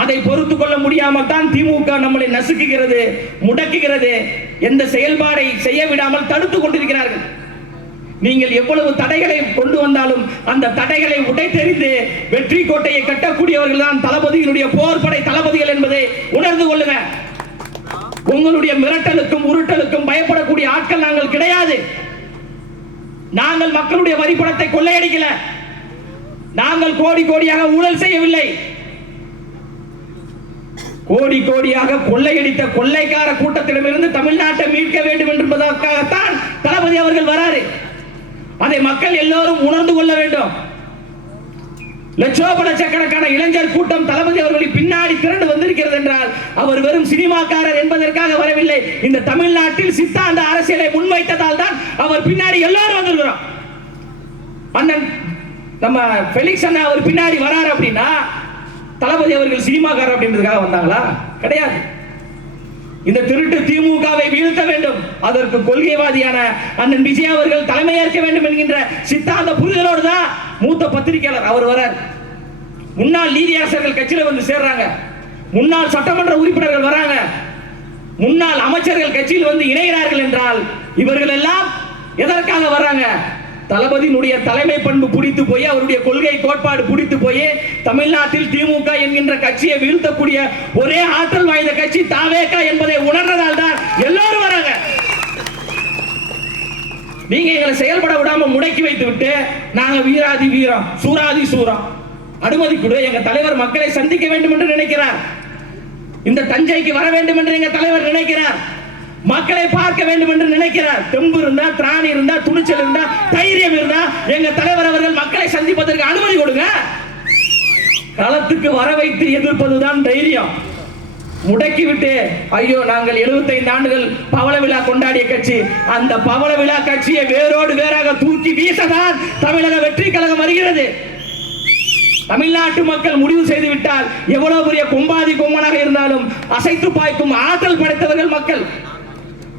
அதை பொறுத்துக் கொள்ள முடியாமல் தான் திமுக நம்மளை நசுக்குகிறது, முடக்குகிறது, எந்த செயல்பாடை செய்ய விடாமல் தடுத்துக் கொண்டிருக்கிறார்கள். நீங்கள் எவ்வளவு தடைகளை கொண்டு வந்தாலும் அந்த தடைகளை உடைத்தெறிந்து வெற்றி கோட்டையை கட்டக்கூடியவர்கள் தான் தளபதியினுடைய போர்படை தளபதிகள் என்பதை உணர்ந்து கொள்ளுங்க. உங்களுடைய மிரட்டலுக்கும் உருட்டலுக்கும் பயப்படக்கூடிய ஆட்கள் நாங்கள் கிடையாது. நாங்கள் மக்களுடைய வரி பணத்தை கொள்ளையடிக்கல. நாங்கள் கோடி கோடியாக ஊழல் செய்யவில்லை. கோடி கோடியாக கொள்ளையடித்த கொள்ளைக்கார கூட்டத்திடமிருந்து தமிழ்நாட்டை மீட்க வேண்டும் என்பதற்காகத்தான் தளபதி அவர்கள் வராரு. அதை மக்கள் எல்லோரும் உணர்ந்து கொள்ள வேண்டும். லட்சக்கணக்கான இளைஞர் கூட்டம் தளபதி அவர்களின் பின்னாடி திரண்டு வந்திருக்கிறது என்றால் அவர் வெறும் சினிமாக்காரர் என்பதற்காக வரவில்லை. இந்த தமிழ்நாட்டில் சித்தாந்த அரசியலை முன்வைத்ததால் தான் அவர் பின்னாடி எல்லாரும் வந்திருக்கிறோம். அண்ணன் நம்ம ஃபெலிக்ஸ் அண்ணா அவர் பின்னாடி வராரு அப்படின்னா தளபதி அவர்கள் சினிமாக்காரர் அப்படின்றதுக்காக வந்தாங்களா? கிடையாது. இந்த திருட்டு திமுகவை வீழ்த்த வேண்டும், அதற்கு கொள்கைவாதியான அண்ணன் விஜய் அவர்கள் தலைமையேற்க வேண்டும் என்கின்ற சித்தாந்த புரிதலோடு தான் மூத்த பத்திரிகையாளர் அவர் வரார். முன்னாள் நீதியரசர்கள் கட்சியில வந்து சேர்றாங்க, முன்னாள் சட்டமன்ற உறுப்பினர்கள் வராங்க, முன்னாள் அமைச்சர்கள் கட்சியில் வந்து இணைகிறார்கள் என்றால் இவர்கள் எல்லாம் எதற்காக வர்றாங்க? தளபதியினுடைய தலைமை பண்பு பிடித்து போய், அவருடைய கொள்கை கோட்பாடு பிடித்து போய் தமிழ்நாட்டில் திமுக என்கின்ற கட்சியை வீழ்த்தக்கூடிய ஒரே ஆற்றல் வாய்ந்த கட்சி தாவேகா என்பதை உணர்ந்ததால் தான் எல்லாரும் வராங்க. நீங்க எங்களை செயல்பட விடாம முடக்கி வைத்து விட்டு நாங்க வீராதி வீரம் சூராதி சூரம் அனுமதி கொடு. எங்க தலைவர் மக்களை சந்திக்க வேண்டும் என்று நினைக்கிறார். இந்த தஞ்சைக்கு வர வேண்டும் என்று எங்க தலைவர் நினைக்கிறார். மக்களை பார்க்க வேண்டும் என்று நினைக்கிறார். தெம்பு இருந்தா, திராணி இருந்தா, துணிச்சல் இருந்தா, தைரியம் இருந்தா எங்க தலைவர் அவர்கள் மக்களை சந்திப்பதற்கு அனுமதி கொடுங்க. களத்துக்கு வர வைத்து எதிர்ப்பதுதான் தைரியம். முடக்கி விட்டு ஐயோ நாங்கள் 75 ஆண்டுகள் பவள விழா கொண்டாடிய கட்சி, அந்த பவள விழா கட்சியை வேரோடு வேறாக தூக்கி வீசதான் தமிழக வெற்றி கழகம் வருகிறது. தமிழ்நாட்டு மக்கள் முடிவு செய்து விட்டால் எவ்வளவு பெரிய கொம்பாதி கொம்மனாக இருந்தாலும் அசைத்து பாய்க்கும் ஆற்றல் படைத்தவர்கள் மக்கள்.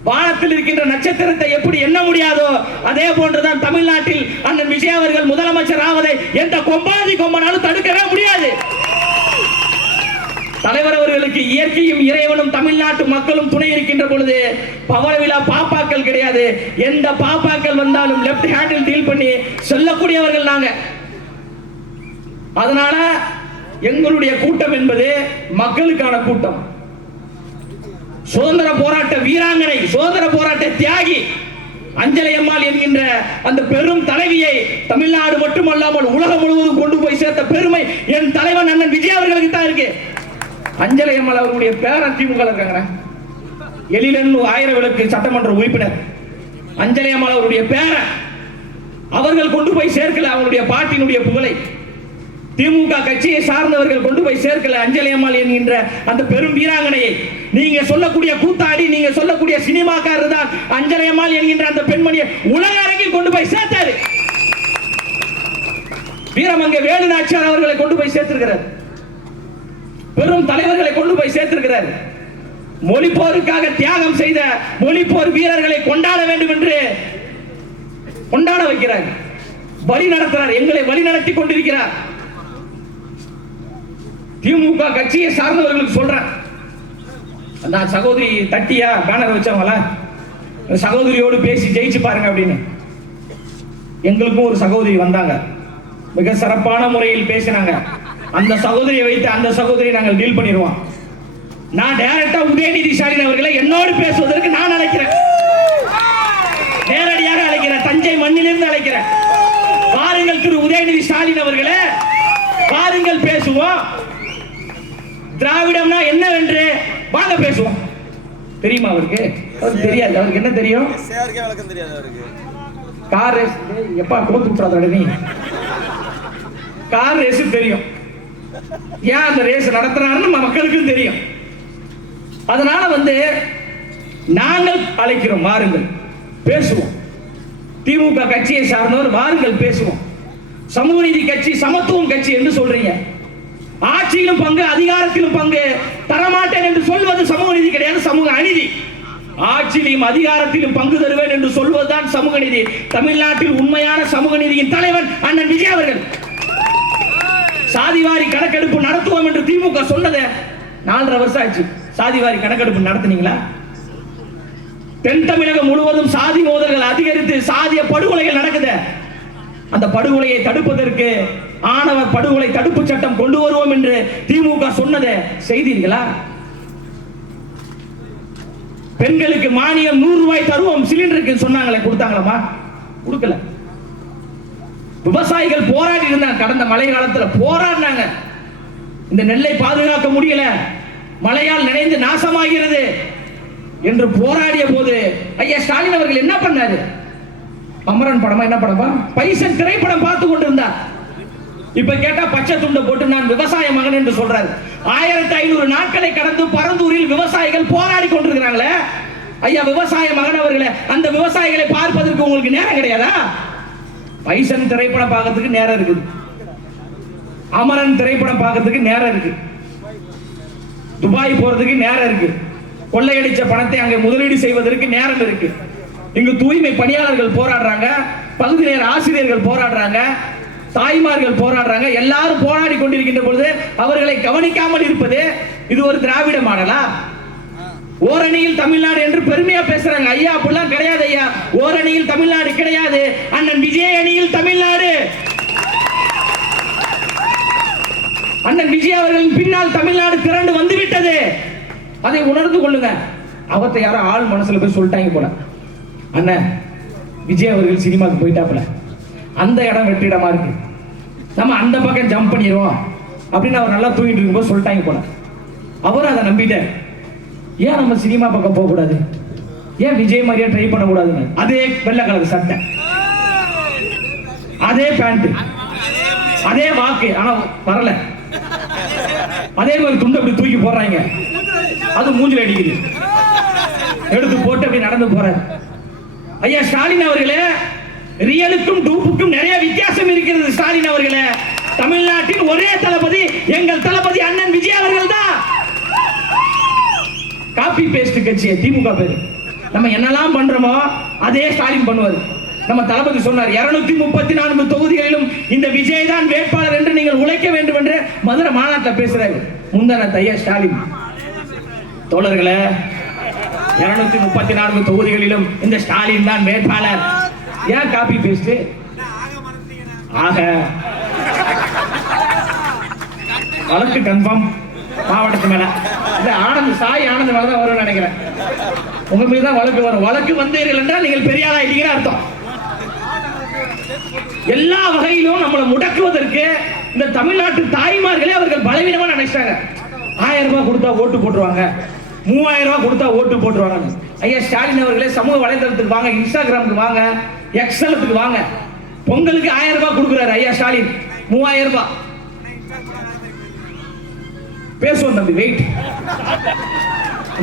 வானத்தில் இருக்கின்ற நட்சத்திரத்தை எப்படி எண்ண முடியாதோ அதே போன்றுதான் தமிழ்நாட்டில் அண்ணன் விஜய் அவர்கள் முதலமைச்சர் ஆவதை எந்த கொம்பாதி கொம்மனாலும் தடுக்கவே முடியாது. தலைவர் அவர்களுக்கு இயற்கையும் இறைவனும் தமிழ்நாட்டு மக்களும் துணை இருக்கின்ற பொழுது பவள விழா பாப்பாக்கள் கிடையாது. எந்த பாப்பாக்கள் வந்தாலும் லெப்ட் ஹேண்டில் டீல் பண்ணி சொல்லக்கூடியவர்கள் நாங்க. அதனால எங்களுடைய கூட்டம் என்பது மக்களுக்கான கூட்டம். சுதந்திர போராட்ட வீராங்கனை, சுதந்திர போராட்ட தியாகி அஞ்சலை அம்மாள் என்கின்ற அந்த பெரும் தலைவியை தமிழ்நாடு மட்டுமல்லாமல் உலகம் முழுவதும் கொண்டு போய் சேர்த்த பெருமை என் தலைவன் அண்ணன் விஜய் அவர்களுக்கு தான் இருக்கு. அஞ்சலை அம்மாள் அவர்களுடைய பேரன் திமுக இருக்காங்க. எழிலன் 1000 விளக்கு சட்டமன்ற உறுப்பினர் அஞ்சலை அம்மாள் அவருடைய பேரன். அவர்கள் கொண்டு போய் சேர்க்கல அவருடைய பாட்டினுடைய புகழை. திமுக கட்சியை சார்ந்தவர்கள் கொண்டு போய் சேர்க்கல அஞ்சலை அம்மாள் என்கின்ற அந்த பெரும் வீராங்கனையை. நீங்க சொல்லக்கூடிய கூத்தாடி, நீங்க சொல்லக்கூடிய சினிமாக்காரர் தான் அஞ்சலை அம்மாள் என்கின்ற அந்த பெண்மணியை உலக அரங்கில் கொண்டு போய் சேர்த்தாரு. வீரமங்க வேலு நாச்சியார் அவர்களை கொண்டு போய் சேர்த்திருக்கிறார். பெரும் தலைவர்களை கொண்டு போய் சேர்த்திருக்கிறார். மொழிப்போருக்காக தியாகம் செய்த மொழிப்போர் வீரர்களை கொண்டாட வேண்டும் என்று கொண்டாட வைக்கிறார். வழி நடத்துறார், எங்களை வழி நடத்தி கொண்டிருக்கிறார். திமுக கட்சியை சார்ந்தவர்களுக்கு சொல்றேன், நான் சகோதரி தட்டியா பேனர் வச்சவங்கள சகோதரியோடு பேசி ஜெயிச்சு பாருங்க அப்படின்னு. எங்களுக்கும் ஒரு சகோதரி வந்தாங்க, மிக சிறப்பான முறையில் பேசினாங்க. அந்த சகோதரியை வைத்து அந்த சகோதரியை நாங்கள் டீல் பண்ணிடுவோம். நான் டைரக்டா உதயநிதி ஸ்டாலின் அவர்களை என்னோடு பேசுவதற்கு நான் அழைக்கிறேன், நேரடியாக அழைக்கிறேன், தஞ்சை மண்ணிலிருந்து அழைக்கிறேன். வாருங்கள் திரு உதயநிதி ஸ்டாலின் அவர்களே, வாருங்கள் பேசுவோம். திராவிடம்னா என்னவென்று வாங்க பேசுவோம். தெரியுமா அவருக்கு? அவருக்கு தெரியாது. அவருக்கு என்ன தெரியும்? Car race. எப்பா கோத்து விட்டுறாத நீ. கார் ரேஸ் தெரியும். ஏன் அந்த ரேஸ் நடத்துறாருன்னு மக்களுக்கும் தெரியும். அதனால நாங்கள் அழைக்கிறோம், வாருங்கள் பேசுவோம். திமுக கட்சியை சார்ந்தவர் வாருங்கள் பேசுவோம். சமூக நீதி கட்சி, சமத்துவம் கட்சி என்று சொல்றீங்க. ஆட்சியிலும் பங்கு, அதிகாரத்திலும் பங்கு தரமாட்டேன் என்று சொல்வது சமூக நீதி கிடையாது, சமூக அநீதி. ஆட்சியிலும் அதிகாரத்திலும் பங்கு தருவேன் என்று சொல்வதுதான் சமூக நீதி. தமிழ்நாட்டில் உண்மையான சமூக நீதியின் தலைவன் அண்ணன் விஜய் அவர்கள். சாதிவாரி கணக்கெடுப்பு நடத்துவோம் என்று திமுக சொன்னது 4.5 வருஷம் ஆச்சு. சாதிவாரி கணக்கெடுப்பு நடத்துனீங்களா? தென் தமிழகம் முழுவதும் சாதி மோதல்கள் அதிகரித்து சாதிய படுகொலைகள் நடக்குது. அந்த படுகொலையை தடுப்பதற்கு ஆணவ படுகொலை தடுப்பு சட்டம் கொண்டு வருவோம் என்று திமுக சொன்னதை செய்தீர்களா? பெண்களுக்கு மானியம் 100 ரூபாய் தருவோம் சிலிண்டருக்கு சொன்னாங்களே, கொடுத்தாங்களா? கொடுக்கல. விவசாயிகள் போராடி இருந்தாங்க, கடந்த மழை காலத்துல போராடினாங்க. இந்த நெல்லை பாதுகாக்க முடியல, மழையால் நினைந்து நாசமாகிறது என்று போராடிய போது ஐயா ஸ்டாலின் அவர்கள் என்ன பண்ணாரு? அமரன் படமா என்ன படமா பைசன் திரைப்படம் பார்த்து கொண்டிருந்தார். இப்ப கேட்டா பச்சை துண்டை போட்டு நான் விவசாய மகன் என்று சொல்றாரு. 1500 நாட்களை கடந்து பரந்தூரில் விவசாயிகள் போராடி கொண்டிருக்கிறாங்களே ஐயா, விவசாய மகன் அவர்களே, அந்த விவசாயிகளை பார்ப்பதற்கு உங்களுக்கு நேரம் கிடையாதா? பைசன் திரைப்படம் பார்க்கறதுக்கு நேரம் இருக்குது, அமரன் திரைப்படம் பார்க்கறதுக்கு நேரம் இருக்கு, துபாய் போறதுக்கு நேரம் இருக்கு, கொள்ளையடிச்ச பணத்தை அங்கே முதலீடு செய்வதற்கு நேரம் இருக்கு. இங்கு தூய்மை பணியாளர்கள் போராடுறாங்க, பகுதி நேர ஆசிரியர்கள் போராடுறாங்க, தாய்மார்கள் போராடுறாங்க. எல்லாரும் போராடி கொண்டிருக்கின்ற பொழுது அவர்களை கவனிக்காமல் இருப்பது இது ஒரு திராவிட மாடலா? ஓரணியில் தமிழ்நாடு என்று பெருமையா பேசுறாங்க. ஐயா அப்படிலாம் கிடையாது ஐயா. ஓரணியில் தமிழ்நாடு கிடையாது, அண்ணன் விஜய் அணியில் தமிழ்நாடு. அண்ணன் விஜய் அவர்களின் பின்னால் தமிழ்நாடு திரண்டு வந்து விட்டது. அதை உணர்ந்து கொள்ளுங்க. அவத்தை யாரோ ஆள் மனசுல போய் சொல்லிட்டாங்க போல. அண்ணன் விஜய் அவர்கள் சினிமாவுக்கு போயிட்டாப்புல, அந்த இடம் வெற்றிடமா இருக்கு, நம்ம அந்த பக்கம் ஜம்ப் பண்ணிடுவோம் அப்படின்னு அவர் நல்லா தூங்கிட்டு இருக்கும்போது சொல்லிட்டாங்க போல. அவர் அதை நம்பிட்டார். ஏன் நம்ம சினிமா பக்கம் போகக்கூடாது, ஏன் விஜய் மாதிரியா ட்ரை பண்ணக்கூடாதுன்னு அதே வெள்ளை கலர் சட்டை, அதே பேண்ட், அதே வாக்கு, ஆனா வரல. அதே மாதிரி துண்டு அப்படி தூக்கி போடுறாங்க, அது மூஞ்சில அடிக்குது, எடுத்து போட்டு அப்படி நடந்து போறாரு. ஐயா ஸ்டாலின் அவர்களே, ரியலுக்கும் டூப்புக்கும் நிறைய வித்தியாசம் இருக்கிறது. ஸ்டாலின் அவர்களே, தமிழ்நாட்டின் ஒரே தளபதி எங்கள் தளபதி அண்ணன் விஜய் அவர்கள் தான். காப்பி பேஸ்ட் கட்சி திமுக பேரு. நம்ம என்னெல்லாம் பண்றோமோ அதே ஸ்டாலின் பண்ணுவார். நம்ம தளபதி சொன்னார், 234 தொகுதிகளிலும் இந்த விஜய் தான் வேட்பாளர் என்று நீங்கள் உழைக்க வேண்டும் என்று மதுரை மாநாட்டில் பேசுறாரு முந்தன ஐயா ஸ்டாலின். தோழர்களே, 234 தொகுதிகளிலும் இந்த ஸ்டாலின் தான் வேட்பாளர். ஏன் காப்பி பேஸ்ட்? ஆக வழக்கு கன்ஃபார்ம் மாவட்டத்து மேல. இந்த ஆனந்த் சாய் ஆனந்த் மேல தான் வரும்னு நினைக்கிறேன். உங்க மீது தான் வழக்கு வரும். வழக்கு வந்தீர்கள் என்றால் நீங்கள் பெரிய ஆள் ஆயிட்டீங்கன்னு அர்த்தம். எல்லா வகையிலும் நம்மளை முடக்குவதற்கு இந்த தமிழ்நாட்டு தாய்மார்களே அவர்கள் பலவீனமா நினைச்சாங்க. 1000 ரூபாய் கொடுத்தா ஓட்டு போட்டுருவாங்க, 3000 ரூபாய் கொடுத்தா ஓட்டு போட்டுருவாங்க. ஐயா ஸ்டாலின் அவர்களே, சமூக வலைதளத்துக்கு வாங்க, இன்ஸ்டாகிராமுக்கு வாங்க, எக்ஸலுக்கு வாங்க. பொங்கலுக்கு 1000 ரூபாய் கொடுக்குறாரு ஐயா ஸ்டாலின், 3000 ரூபாய். பேசுவோம் தம்பி, வெயிட்.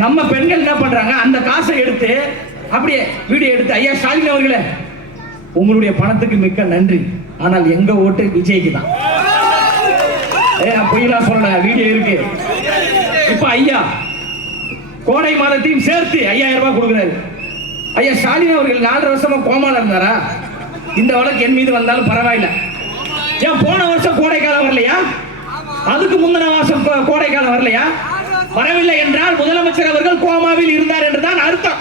நம்ம பெண்கள் என்ன பண்றாங்க, அந்த காசை எடுத்து அப்படியே வீடியோ எடுத்து, ஐயா ஸ்டாலின் அவர்களே உங்களுடைய பணத்துக்கு மிக்க நன்றி, ஆனால் எங்க ஓட்டு விஜய்க்கு தான். பொய்யெல்லாம் சொல்லல, வீடியோ இருக்கு. இப்ப ஐயா கோடை மாதத்தையும் சேர்த்து 5000 ரூபாய் கொடுக்கிறாரு. ஐயா ஸ்டாலின் அவர்கள் 4 வருஷமா கோமால இருந்தாரா? இந்த வழக்கு என் மீது வந்தாலும் பரவாயில்ல. ஏன் போன வருஷம் கோடைக்காலம் வரலையா? அதுக்கு முந்தின வருஷம் கோடைக்காலம் வரலையா? வரவில்லை என்றால் முதலமைச்சர் அவர்கள் கோமாவில் இருந்தார் என்றுதான் அர்த்தம்.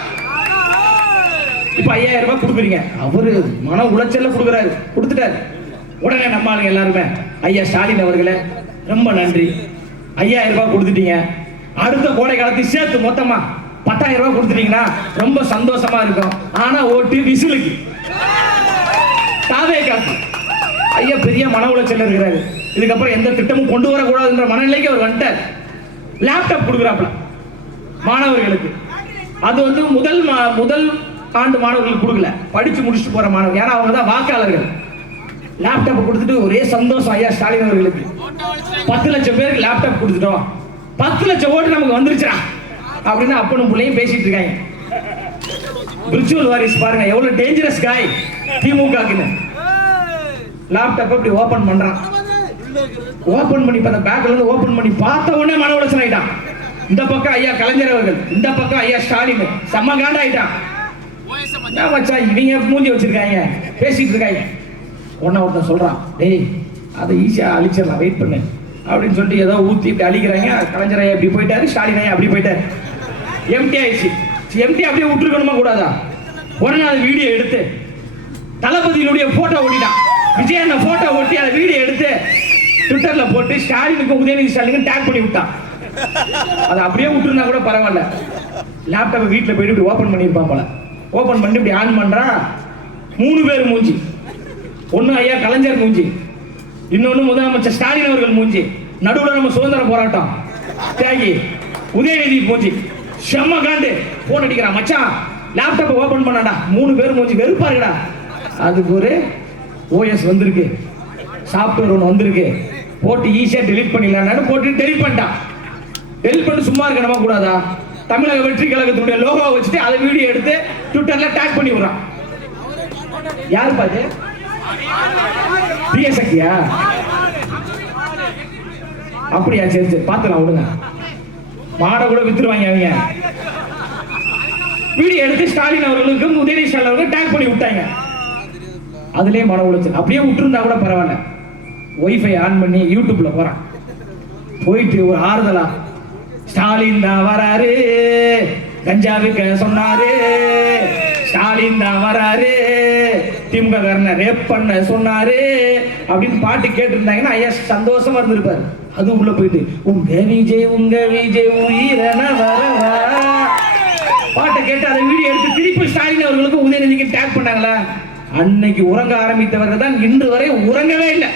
இப்ப 5000 ரூபாய் கொடுக்குறீங்க, அவரு மன உளைச்சல்ல கொடுக்குறாரு, கொடுத்துட்டாரு. உடனே நம்ம ஆளுங்க எல்லாருமே, ஐயா ஸ்டாலின் அவர்களே ரொம்ப நன்றி, 5000 ரூபாய் கொடுத்துட்டீங்க, அடுத்த கோடை காலத்துக்கு சேர்த்து மொத்தமா 10000 ரூபாய் கொடுத்துட்டீங்கன்னா ரொம்ப சந்தோஷமா இருக்கும். ஆனா ஓட்டு விசிலுக்கு தாவே காசு. ஐயா பெரிய மன உளைச்சல் இருக்கிறாரு. இதுக்கப்புறம் எந்த திட்டமும் கொண்டு வரக்கூடாதுன்ற மனநிலைக்கு அவர் வந்துட்டார். லேப்டாப் கொடுக்குறாப்ல மாணவர்களுக்கு. அது வந்து முதல் ஆண்டு மாணவர்களுக்கு கொடுக்கல, படிச்சு முடிச்சுட்டு போற மாணவர், ஏன்னா அவங்க தான் வாக்காளர்கள். லேப்டாப் கொடுத்துட்டு ஒரே சந்தோஷம் ஐயா ஸ்டாலின் அவர்களுக்கு. 10 லட்சம் பேருக்கு லேப்டாப் கொடுத்துட்டோம், 10 லட்சம் ஓட்டு நமக்கு வந்துருச்சா அப்படின்னு அப்பனும் பிள்ளையும் பேசிட்டு இருக்காங்க. விர்ச்சுவல் வாரிஸ் பாருங்க எவ்வளவு டேஞ்சரஸ் காய் திமுகக்குன்னு. லேப்டாப் அப்படி ஓபன் பண்றான், ஓபன் பண்ணி அந்த பேக்ல இருந்து ஓபன் பண்ணி பார்த்த உடனே மன உளைச்சல் ஆயிட்டான். இந்த பக்கம் ஐயா கலைஞர் அவர்கள், இந்த பக்கம் ஐயா ஸ்டாலின் செம்ம காண்டா ஆயிட்டான். இவங்க மூஞ்சி வச்சிருக்காங்க, பேசிட்டு இருக்காங்க. ஒருத்தன் சொல்றான், டேய் அதை ஈஸியா அழிச்சிடலாம், வெயிட் பண்ணு அப்படின்னு சொல்லிட்டு ஏதோ ஊத்தி இப்படி அழிக்கிறாங்க. கலைஞர் ஐயா இப்படி போயிட்டாரு, ஸ்டாலின் ஐயா அப்படி போயிட்டாரு. எம்டி ஆயிடுச்சு. எம்டி அப்படியே விட்டுருக்கணுமா கூடாதா? உடனே அது வீடியோ எடுத்து தளபதியினுடைய போட்டோ ஓட்டிட்டான். விஜய் அந்த போட்டோ ஓட்டி அதை வீடியோ எடுத்து ட்விட்டர்ல போட்டு ஸ்டாலினுக்கும் உதயநிதி ஸ்டாலினுக்கும் டேக் பண்ணி விட்டான். அதை அப்படியே விட்டுருந்தா கூட பரவாயில்ல. லேப்டாப் வீட்டில் போயிட்டு இப்படி ஓபன் பண்ணியிருப்பான் போல. ஓபன் பண்ணி இப்படி ஆன் பண்றா, 3 பேர் மூஞ்சி. ஒன்னு ஐயா கலைஞர் மூஞ்சி, இன்னொன்னு முதலமைச்சர் ஸ்டாலின் அவர்கள் மூஞ்சி, நடுவுல நம்ம சுதந்திர போராட்டம் தியாகி உதயநிதி மூஞ்சி. செம்ம காண்டு. போன் அடிக்கிறான், மச்சான் லேப்டாப் ஓபன் பண்ணாடா, 3 பேர் மூஞ்சி வெறுப்பா இருக்குடா. அதுக்கு ஒரு ஓஎஸ் வந்திருக்கு, சாப்ட்வேர் ஒன்று வந்திருக்கு, போட்டு ஈஸியா டெலிட் பண்ணிடலாம் போட்டு டெலிட் பண்ணிட்டான். டெலிட் பண்ணி சும்மா இருக்க நம்ம கூடாதா? தமிழக வெற்றி கழகத்தினுடைய லோகோ வச்சுட்டு அதை வீடியோ எடுத்து ட்விட்டர்ல டேக் பண்ணி விடுறான். யாரு பாத்து? பிஎஸ்ஐயா? அப்படியா? சரி சரி பாத்துலாம் விடுங்க. மாட கூட வித்துருவாங்க அவங்க. வீடியோ எடுத்து ஸ்டாலின் அவர்களுக்கும் உதயநிதி ஸ்டாலின் அவர்களுக்கும் டேக் பண்ணி விட்டாங்க. அதுலயே மன உளைச்சல். அப்படியே விட்டுருந்தா கூட பரவாயில்ல. ஒய்ஃபை ஆன் பண்ணி யூடியூப்ல போறான். போயிட்டு ஒரு ஆறுதலா, ஸ்டாலின் தான் வராரு, கஞ்சாவுக்கு சொன்னாரு, ஸ்டாலின் தான் வராரு, திமுக காரனை ரேப் பண்ண சொன்னாரு அப்படின்னு பாட்டு கேட்டு இருந்தாங்கன்னா ஐயா சந்தோஷமா இருந்திருப்பாரு. அது உள்ள போயிட்டு உங்க விஜய் உயிரன வரவா பாட்டை கேட்டு அதை வீடியோ எடுத்து திருப்பி ஸ்டாலின் அவர்களுக்கு உதயநிதிக்கு டேக் பண்ணாங்களா? அன்னைக்கு உறங்க ஆரம்பித்தவர்கள் தான் இன்று வரை உறங்கவே இல்லை.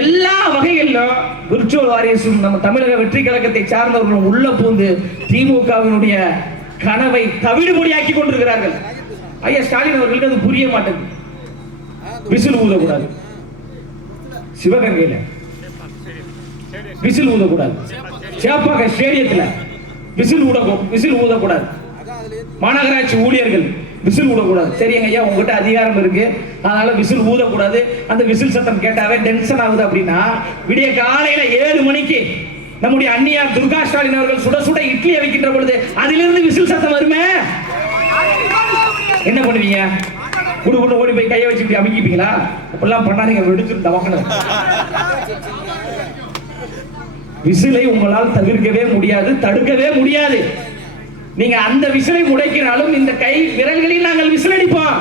எல்லா வகைகளிலும் விர்ச்சுவல் வாரியர்ஸும் நம்ம தமிழக வெற்றி கழகத்தை சார்ந்தவர்களும் உள்ள பூந்து திமுகவினுடைய கனவை தவிடுபொடியாக்கி கொண்டிருக்கிறார்கள். ஐயா ஸ்டாலின் அவர்களுக்கு அது புரிய மாட்டேங்குது. விசில் ஊதக்கூடாது, சிவகங்கையில விசில் ஊதக்கூடாது, சேப்பாக்க ஸ்டேடியத்தில் விசில் ஊதக்கூடாது, மாநகராட்சி ஊழியர்கள் விசில் ஊதக்கூடாது. சரிங்க ஐயா, உங்ககிட்ட அதிகாரம் இருக்கு, அதனால விசில் ஊதக்கூடாது. அந்த விசில் சத்தம் கேட்டாவே டென்ஷன் ஆகுது அப்படின்னா விடிய காலையில 7 மணிக்கு நம்முடைய அண்ணியார் துர்கா ஸ்டாலின் அவர்கள் சுட சுட இட்லியை வைக்கின்ற பொழுது அதிலிருந்து விசில் சத்தம் வருமே, என்ன பண்ணுவீங்க? குடு ஓடி போய் கையை வச்சு இப்படி அமைக்கிப்பீங்களா? அப்படிலாம் பண்ணாதீங்க, வெடிச்சிருந்த விசிலை உங்களால் தவிர்க்கவே முடியாது, தடுக்கவே முடியாது. நீங்க அந்த விசிலை முடைக்கினாலும் இந்த கை விரல்களில் நாங்கள் விசில் அடிப்போம்.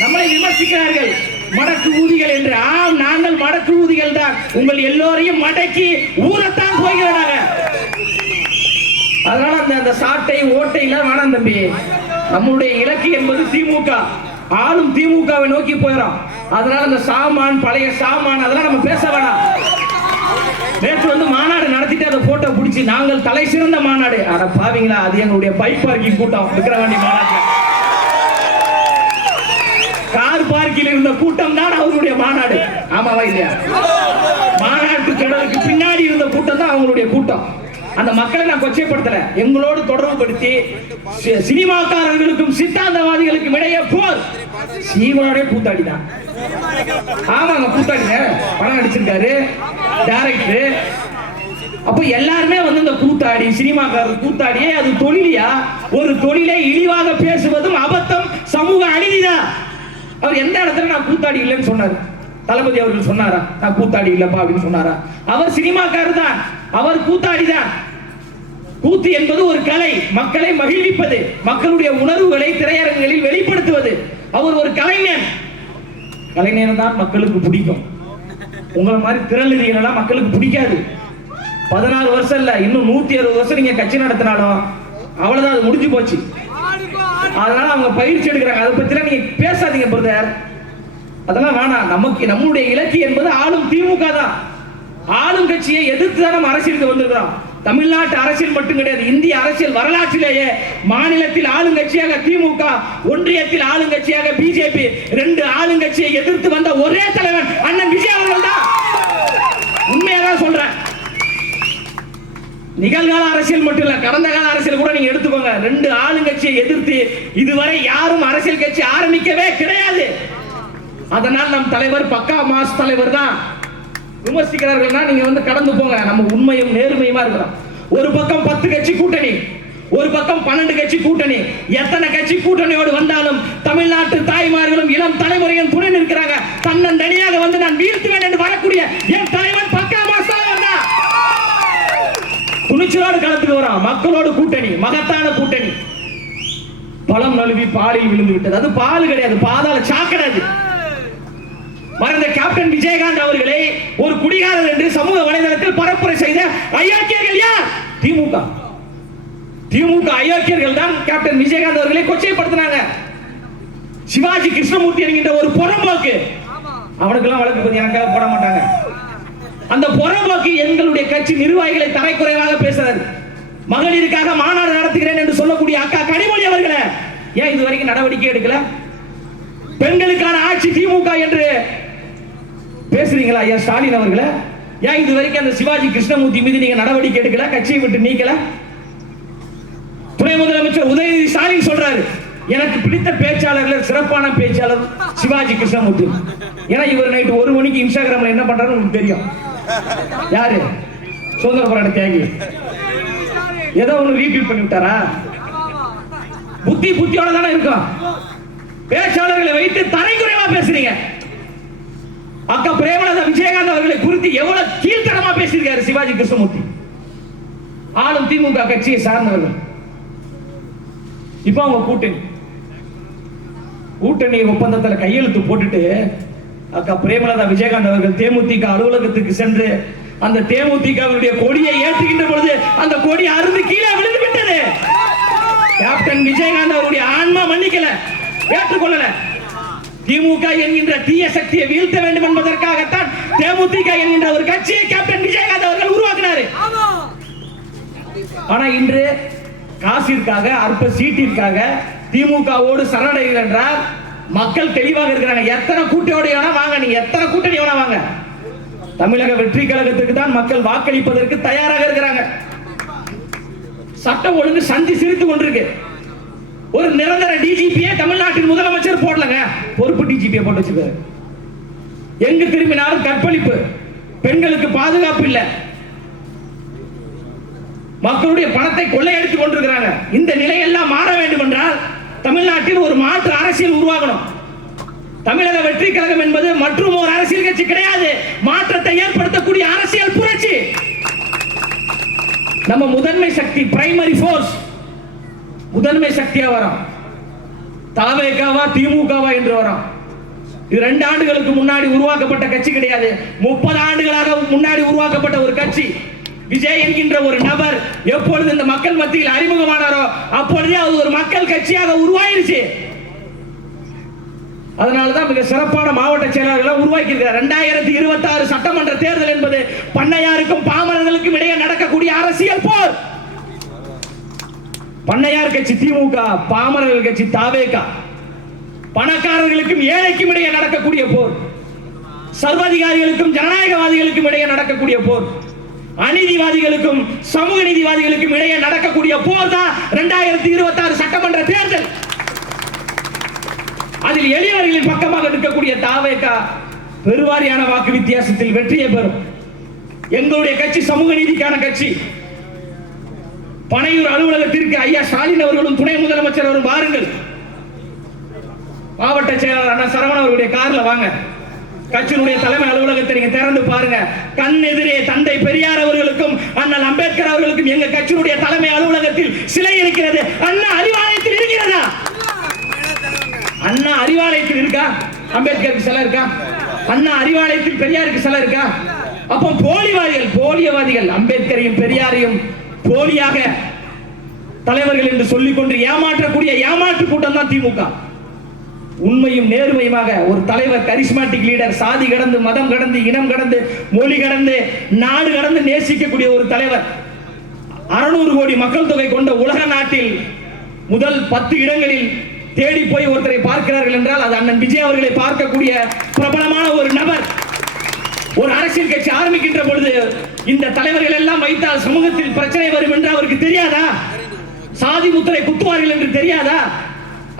நம்மளை விமர்சிக்கிறார்கள் மடக்கு ஊதிகள் என்று. ஆம், நாங்கள் மடக்கு ஊதிகள் தான். உங்கள் எல்லோரையும் மடக்கி ஊரத்தான் போகிறாங்க. அதனால அந்த சாட்டை ஓட்டை எல்லாம் வேணாம் தம்பி. நம்முடைய இலக்கு என்பது திமுக, ஆளும் திமுகவை நோக்கி போயிடும். அதனால அந்த சாமான், பழைய சாமான் அதெல்லாம் நம்ம பேச வேணாம். நேற்று மாநாடு நடத்திட்டு அந்த போட்டோ பிடிச்சி நாங்கள் தலை சிறந்த மாநாடு. அட பாவீங்களா, அது எங்களுடைய பைக் பார்க்கிங் கூட்டம். விக்கிரவாண்டி மாநாட்டில் கார் பார்க்கில் இருந்த கூட்டம் தான் அவங்களுடைய மாநாடு. ஆமாவா இல்லையா? மாநாட்டு கடலுக்கு பின்னாடி இருந்த கூட்டம் தான் அவங்களுடைய கூட்டம். அந்த மக்களை நான் கொச்சைப்படுத்தல, எங்களோடு தொடர்பு படுத்தி சினிமாக்காரர்களுக்கும் சித்தாந்தவாதிகளுக்கும் இடையே போர். சீமானே கூத்தாடிதான். ஆமாங்க, கூத்தாடிங்க, படம் நடிச்சிருக்காரு டைரக்டர். அப்ப எல்லாருமே இந்த கூத்தாடி சினிமாக்காரர் கூத்தாடியே அது தொழிலியா? ஒரு தொழிலை இழிவாக பேசுவதும் அபத்தம், சமூக அநீதிதான். அவர் எந்த இடத்துல நான் கூத்தாடி இல்லைன்னு சொன்னார்? தளபதி அவர்கள் சொன்னாரா நான் கூத்தாடி இல்லப்பா அப்படின்னு சொன்னாரா? அவர் சினிமாக்காரர் தான், அவர் கூத்தாடி தான். கூத்து என்பது ஒரு கலை, மக்களை மகிழ்விப்பது, மக்களுடைய உணர்வுகளை திரையரங்குகளில் வெளிப்படுத்துவது. அவர் ஒரு கலைஞர். கலைஞர் தான் மக்களுக்கு பிடிக்கும். உங்களை மாதிரி திரளுதிகளெல்லாம் மக்களுக்கு பிடிக்காது. 16 வருஷம் இல்ல, இன்னும் 160 வருஷம் நீங்க கட்சி நடத்தினாலும் அவ்வளவுதான், அது முடிஞ்சு போச்சு. அதனால அவங்க பயிற்சி எடுக்கிறாங்க. அதை பத்தி நீங்க பேசாதீங்க பிரதர், அதெல்லாம் வேணாம். நமக்கு நம்முடைய இலக்கு என்பது ஆளும் திமுக தான். ஆளும் கட்சியை எதிர்த்து தான் நம்ம அரசியலுக்கு வந்திருக்கிறோம். தமிழ்நாட்டு அரசியல் மட்டும் கிடையாது, இந்திய அரசியல் வரலாற்றிலேயே மாநிலத்தில் ஆளுங்கட்சியாக திமுக, ஒன்றியத்தில் ஆளுங்கட்சியாக பிஜேபி, 2 ஆளுங்கட்சியை எதிர்த்து வந்த ஒரே தலைவன் அண்ணன் விஜய் அவர்கள் தான். உண்மையாதான் சொல்றேன். நிகழ்கால அரசியல் மட்டும் இல்ல, கடந்த கால அரசியல் கூட நீங்க எடுத்துக்கோங்க. 2 ஆளுங்கட்சியை எதிர்த்து இதுவரை யாரும் அரசியல் கட்சி ஆரம்பிக்கவே கிடையாது. அதனால் நம் தலைவர் பக்கா மாஸ் தலைவர் தான். விமர்சிக்கிறார்கள்னா நீங்க கடந்து போங்க. நம்ம உண்மையும் நேர்மையுமா இருக்கிறோம். ஒரு பக்கம் 10 கட்சி கூட்டணி, ஒரு பக்கம் 12 கட்சி கூட்டணி. எத்தனை கட்சி கூட்டணியோடு வந்தாலும் தமிழ்நாட்டு தாய்மார்களும் இளம் தலைமுறையும் துணை நிற்கிறாங்க. தன்னன் தனியாக நான் வீழ்த்துவேன் என்று வரக்கூடிய என் தலைவன் பக்கா மாஸ் தலைவர் தான். துணிச்சலோடு களத்துக்கு வரோம். மக்களோடு கூட்டணி, மகத்தான கூட்டணி. பழம் நழுவி பாலில் விழுந்து விட்டது. அது பால் கிடையாது, பாதாள சாக்கடை. மறைந்த கேப்டன் விஜயகாந்த் அவர்களை ஒரு குடிகாரர் என்று சமூக வலைதளத்தில் பரப்புரை செய்த அயோக்கியர்கள் யார்? திமுக அயோக்கியர்கள் தான் கேப்டன் விஜயகாந்த் அவர்களை கொச்சைப்படுத்தினாங்க. சிவாஜி கிருஷ்ணமூர்த்தி என்கின்ற ஒரு புறம்போக்கு, அவனுக்கெல்லாம் வழக்கு பத்தி எனக்காக போட மாட்டாங்க. அந்த புறம்போக்கு எங்களுடைய கட்சி நிர்வாகிகளை தரைக்குறைவாக பேசுறாரு. மகளிருக்காக மாநாடு நடத்துகிறேன் என்று சொல்லக்கூடிய அக்கா கனிமொழி அவர்களை ஏன் இதுவரைக்கும் நடவடிக்கை எடுக்கல? பெண்களுக்கான ஆட்சி திமுக என்று பேசுறீங்களா ஐயா ஸ்டாலின் அவர்களே? ஏன் இதுவரைக்கும் அந்த சிவாஜி கிருஷ்ணமூர்த்தி மீது நீங்க நடவடிக்கை எடுக்கல, கட்சியை விட்டு நீக்கல? துணை முதலமைச்சர் உதயநிதி ஸ்டாலின் சொல்றாரு, எனக்கு பிடித்த பேச்சாளர்கள் சிறப்பான பேச்சாளர் சிவாஜி கிருஷ்ணமூர்த்தி. ஏன்னா இவர் நைட்டு 1 மணிக்கு இன்ஸ்டாகிராம்ல என்ன பண்றாரு உங்களுக்கு தெரியும். யாரு? சுதந்திர போராட்ட தியாகி. ஏதோ ஒண்ணு ரீட்வீட் பண்ணி விட்டாரா? புத்தியோட தானே இருக்கும். பேச்சாளர்களை வைத்து தரைக்குறைவா பேசுறீங்க. அக்கா பிரேமலதா விஜயகாந்த் அவர்களை குறித்து எவ்வளவு கீழ்த்தரமா பேசியிருக்காரு சிவாஜி கிருஷ்ணமூர்த்தி. ஆளும் திமுக கட்சியை சார்ந்தவர்கள். இப்ப அவங்க கூட்டணி ஒப்பந்தத்தில் கையெழுத்து போட்டுட்டு அக்கா பிரேமலதா விஜயகாந்த் அவர்கள் தேமுதிக அலுவலகத்துக்கு சென்று அந்த தேமுதிகவுடைய கொடியை ஏற்றுகின்ற பொழுது அந்த கொடி அறுந்து கீழே விழுந்து விட்டது. கேப்டன் விஜயகாந்த் அவருடைய ஆன்மா மன்னிக்கல, ஏற்றுக்கொள்ளல. திமுக என்கின்ற தீய சக்தியை வீழ்த்த வேண்டும் என்பதற்காகத்தான் தேமுதிக என்கின்ற ஒரு கட்சியை கேப்டன் விஜயகாந்த் அவர்கள் உருவாக்கினார். ஆனா இன்று காசிற்காக, அற்ப சீட்டிற்காக திமுகவோடு சரணடைகள் என்றால் மக்கள் தெளிவாக இருக்கிறாங்க. எத்தனை கூட்டணி வேணா வாங்க, நீங்க எத்தனை கூட்டணி வேணா வாங்க, தமிழக வெற்றி கழகத்துக்கு தான் மக்கள் வாக்களிப்பதற்கு தயாராக இருக்கிறாங்க. சட்டம் ஒழுங்கு சந்தி சிரித்துக் கொண்டிருக்கு. ஒரு நிரந்தர டிஜிபியை தமிழ்நாட்டின் முதலமைச்சர் போடலங்க, பொறுப்பு டிஜிபியை போட்டு வச்சிருக்காரு. எங்கு திரும்பினாலும் கற்பழிப்பு, பெண்களுக்கு பாதுகாப்பு இல்லை, மக்களுடைய பணத்தை கொள்ளையடித்துக் கொண்டிருக்கிறாங்க. இந்த நிலையெல்லாம் மாற வேண்டும் என்றால் தமிழ்நாட்டில் ஒரு மாற்று அரசியல் உருவாகணும். தமிழக வெற்றி கழகம் என்பது மற்றும் ஒரு அரசியல் கட்சி கிடையாது, மாற்றத்தை ஏற்படுத்தக்கூடிய அரசியல் புரட்சி. நம்ம முதன்மை சக்தி, பிரைமரி போர்ஸ், முதன்மை சக்தியா வரும். தாவேகாவா திமுகவா என்று வரும். இது 2 ஆண்டுகளுக்கு முன்னாடி உருவாக்கப்பட்ட கட்சி கிடையாது, 30 ஆண்டுகளாக முன்னாடி உருவாக்கப்பட்ட ஒரு கட்சி. விஜய் என்கின்ற ஒரு நபர் எப்பொழுது இந்த மக்கள் மத்தியில் அறிமுகமானாரோ அப்பொழுதே அது ஒரு மக்கள் கட்சியாக உருவாயிருச்சு. அதனாலதான் மிக சிறப்பான மாவட்ட செயலாளர்களை உருவாக்கி இருக்கிறார். 2026 சட்டமன்ற தேர்தல் என்பது பண்ணையாருக்கும் பாமரர்களுக்கும் இடையே நடக்கக்கூடிய அரசியல் போர். பண்ணையார் கட்சி திமுக, பாமரர்கள் கட்சி தாவேகா, பணக்காரர்களுக்கும் ஏழைக்கும் இடையே நடக்கக்கூடிய போர், சர்வாதிகாரிகளுக்கும் ஜனநாயகவாதிகளுக்கும் இடையே நடக்கக்கூடிய போர், அநீதிவாதிகளுக்கும் சமூக நீதிவாதிகளுக்கும் இடையே நடக்கக்கூடிய போர் தான் 2026 சட்டமன்ற தேர்தல். அதில் எளியவர்களின் பக்கமாக இருக்கக்கூடிய தாவேகா பெருவாரியான வாக்கு வித்தியாசத்தில் வெற்றியை பெறும். எங்களுடைய கட்சி சமூக நீதிக்கான கட்சி. பனையூர் அலுவலகத்திற்கு ஐயா ஸ்டாலின் அவர்களும் துணை முதலமைச்சர் அவரும் வாருங்கள். மாவட்ட செயலாளர் அண்ணா சரவணன் அவர்களுடைய கார்ல வாங்க. கட்சியினுடைய தலைமை அலுவலகத்தை நீங்க திறந்து பாருங்க. கண் எதிரே தந்தை பெரியார் அவர்களுக்கும் அண்ணல் அம்பேத்கர் அவர்களுக்கும் எங்க கட்சியினுடைய தலைமை அலுவலகத்தில் சிலை இருக்கிறது. அண்ணா அறிவாலயத்தில் இருக்கிறதா? அண்ணா அறிவாலயத்தில் இருக்கா? அம்பேத்கருக்கு சிலை இருக்கா? அண்ணா அறிவாலயத்தில் பெரியாருக்கு சிலை இருக்கா? அப்போ போலியவாதிகள் அம்பேத்கரையும் பெரியாரையும் போலியாக தலைவர்கள் என்று சொல்லிக்கொண்டு ஏமாற்றக்கூடிய ஏமாற்று கூட்டம் தான் திமுக. உண்மையும் நேர்மையுமாக ஒரு தலைவர், கரிஸ்மாட்டிக் லீடர், சாதி கடந்து, மதம் கடந்து, இனம் கடந்து, மொழி கடந்து, நாடு கடந்து நேசிக்கக்கூடிய ஒரு தலைவர். 600 கோடி மக்கள் தொகை கொண்ட உலக நாட்டில் முதல் 10 இடங்களில் தேடி போய் ஒருத்தரை பார்க்கிறார்கள் என்றால் அது அண்ணன் விஜய் அவர்களை பார்க்கக்கூடிய பிரபலமான ஒரு நபர். ஒரு அரசியல் கட்சி ஆரம்பிக்கின்ற பொழுது இந்த தலைவர்கள் எல்லாம் வைத்தால் சமூகத்தில் பிரச்சனை வரும் என்று அவருக்கு தெரியாதா? சாதி முத்திரை குத்துவார்கள் என்று தெரியாதா?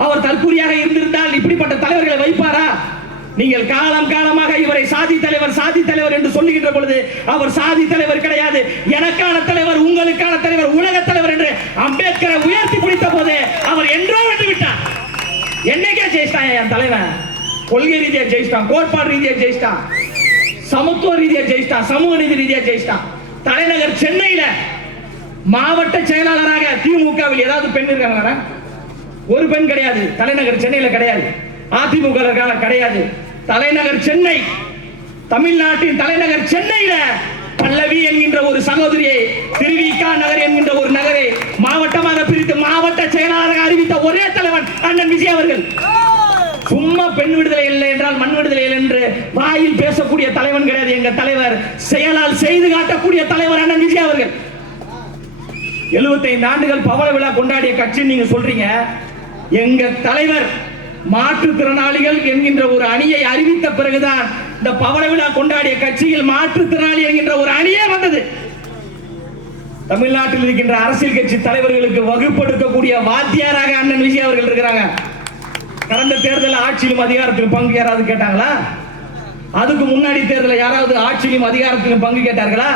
அவர் தற்கூரியாக இருந்திருந்தால் இப்படிப்பட்ட தலைவர்களை வைப்பாரா? நீங்கள் காலம் காலமாக இவரை சாதி தலைவர் என்று சொல்லுகின்ற பொழுது அவர் சாதி தலைவர் கிடையாது. எனக்கான தலைவர், உங்களுக்கான தலைவர், உலக தலைவர் என்று அம்பேத்கரை உயர்த்தி பிடித்த போது அவர் என்றோ வென்று விட்டார். என்னைக்கே ஜெயிச்சிட்டான் என் தலைவன். கொள்கை ரீதியா ஜெயிச்சிட்டான், கோட்பாடு ரீதியா ஜெயிச்சிட்டான், சமத்துவ ரீதியா ஜெயிச்சிட்டான், சமூக நீதி ரீதியா ஜெயிச்சிட்டான். தலைநகர் சென்னையில மாவட்ட செயலாளராக திமுகவில் ஏதாவது பெண் இருக்காங்களா? ஒரு பெண் கிடையாது. தலைநகர் சென்னையில கிடையாது. அதிமுக கிடையாது. தலைநகர் சென்னை, தமிழ்நாட்டின் தலைநகர் சென்னையில பல்லவி என்கின்ற ஒரு சகோதரியை திருவிக நகர் என்கின்ற ஒரு நகரை மாவட்டமாக பிரித்து மாவட்ட செயலாளராக அறிவித்த ஒரே தலைவன் அண்ணன் விஜய் அவர்கள். சும்மா பெண் விடுதலை இல்லை என்றால் மண் விடுதலை இல்லை என்று வாயில் பேசக்கூடிய தலைவன் கிடையாது எங்க தலைவர். செயலால் செய்து காட்டக்கூடிய தலைவர் அண்ணன் விஜய் அவர்கள். 75 ஆண்டுகள் பவள விழா கொண்டாடிய கட்சி நீங்க சொல்றீங்க. எங்க தலைவர் மாற்றுத்திறனாளிகள் என்கின்ற ஒரு அணியை அறிவித்த பிறகுதான் இந்த பவள விழா கொண்டாடிய கட்சியில் மாற்றுத்திறனாளி என்கின்ற ஒரு அணியே வந்தது. தமிழ்நாட்டில் இருக்கின்ற அரசியல் கட்சி தலைவர்களுக்கு வகுப்படுத்தக்கூடிய வாத்தியாராக அண்ணன் விஜய் அவர்கள் இருக்கிறாங்க. கடந்த தேர்தலில் ஆட்சியிலும் அதிகாரத்திலும் பங்கு யாராவது கேட்டாங்களா? அதுக்கு முன்னாடி தேர்தலில் யாராவது ஆட்சியிலும் அதிகாரத்திலும் பங்கு கேட்டார்களா?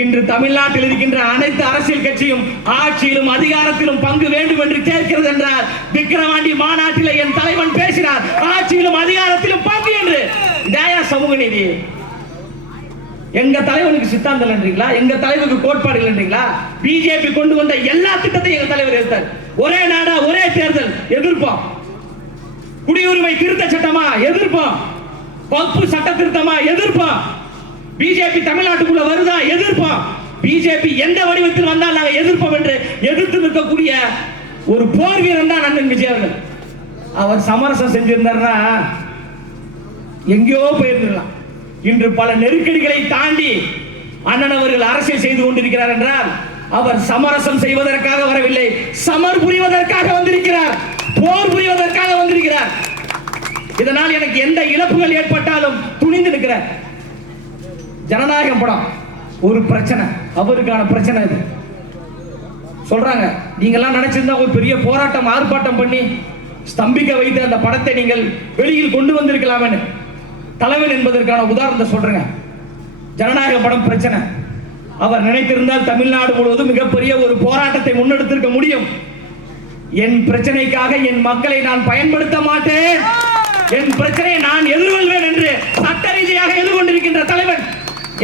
இன்று தமிழ்நாட்டில் இருக்கின்ற அனைத்து அரசியல் கட்சியும் ஆட்சியிலும் அதிகாரத்திலும் பங்கு வேண்டும் என்று கேட்கிறது என்றால் விக்கிரவாண்டி மாநாட்டில் என் தலைவன் பேசினார், ஆட்சியிலும் அதிகாரத்திலும் பங்கு என்று. தயா சமூக நீதி. எங்க தலைவனுக்கு சித்தாந்தம் என்றீங்களா? எங்க தலைவருக்கு கோட்பாடுகள் என்றீங்களா? பிஜேபி கொண்டு வந்த எல்லா திட்டத்தையும் எங்க தலைவர் எதிர்த்தார். ஒரே நாடா ஒரே தேர்தல் எதிர்ப்போம். குடியுரிமை திருத்த சட்டமா எதிர்ப்போம். வகுப்பு சட்ட திருத்தமா எதிர்ப்போம். பிஜேபி தமிழ்நாட்டுக்குள்ள வருதா எதிர்ப்போம். பிஜேபி எந்த வடிவத்தில் வந்தால் நாங்கள் எதிர்ப்போம் என்று எதிர்த்து நிற்கக்கூடிய ஒரு போர் வீரன் தான் அண்ணன் விஜய் அவர்கள். அவர் சமரசம் செஞ்சிருந்தார்னா எங்கேயோ போயிருந்திருக்கலாம். இன்று பல நெருக்கடிகளை தாண்டி அண்ணன் அவர்கள் அரசியல் செய்து கொண்டிருக்கிறார் என்றால் அவர் சமரசம் செய்வதற்காக வரவில்லை, சமர் புரிவதற்காக வந்திருக்கிறார், போர் புரிவதற்காக வந்திருக்கிறார். இதனால் எனக்கு எந்த இழப்புகள் ஏற்பட்டாலும் துணிந்து நிற்கிறார். ஜனநாயகம் படம் ஒரு பிரச்சனை, அவருக்கான பிரச்சனை இது. சொல்றாங்க நீங்கெல்லாம் நினைச்சிருந்தா ஒரு பெரிய போராட்டம் ஆர்ப்பாட்டம் பண்ணி ஸ்தம்பிக்க வைத்து அந்த படத்தை நீங்கள் வெளியில் கொண்டு வந்திருக்கலாம். தலைவன் என்பதற்கான உதாரணத்தை சொல்றேங்க. ஜனநாயக படம் பிரச்சனை, அவர் நினைத்திருந்தால் தமிழ்நாடு முழுவதும் மிகப்பெரிய ஒரு போராட்டத்தை முன்னெடுத்திருக்க முடியும். என் பிரச்சனைக்காக என் மக்களை நான் பயன்படுத்த மாட்டேன், என் பிரச்சனையை நான் எதிர்கொள்வேன் என்று சட்ட ரீதியாக எதிர்கொண்டிருக்கின்ற தலைவன்.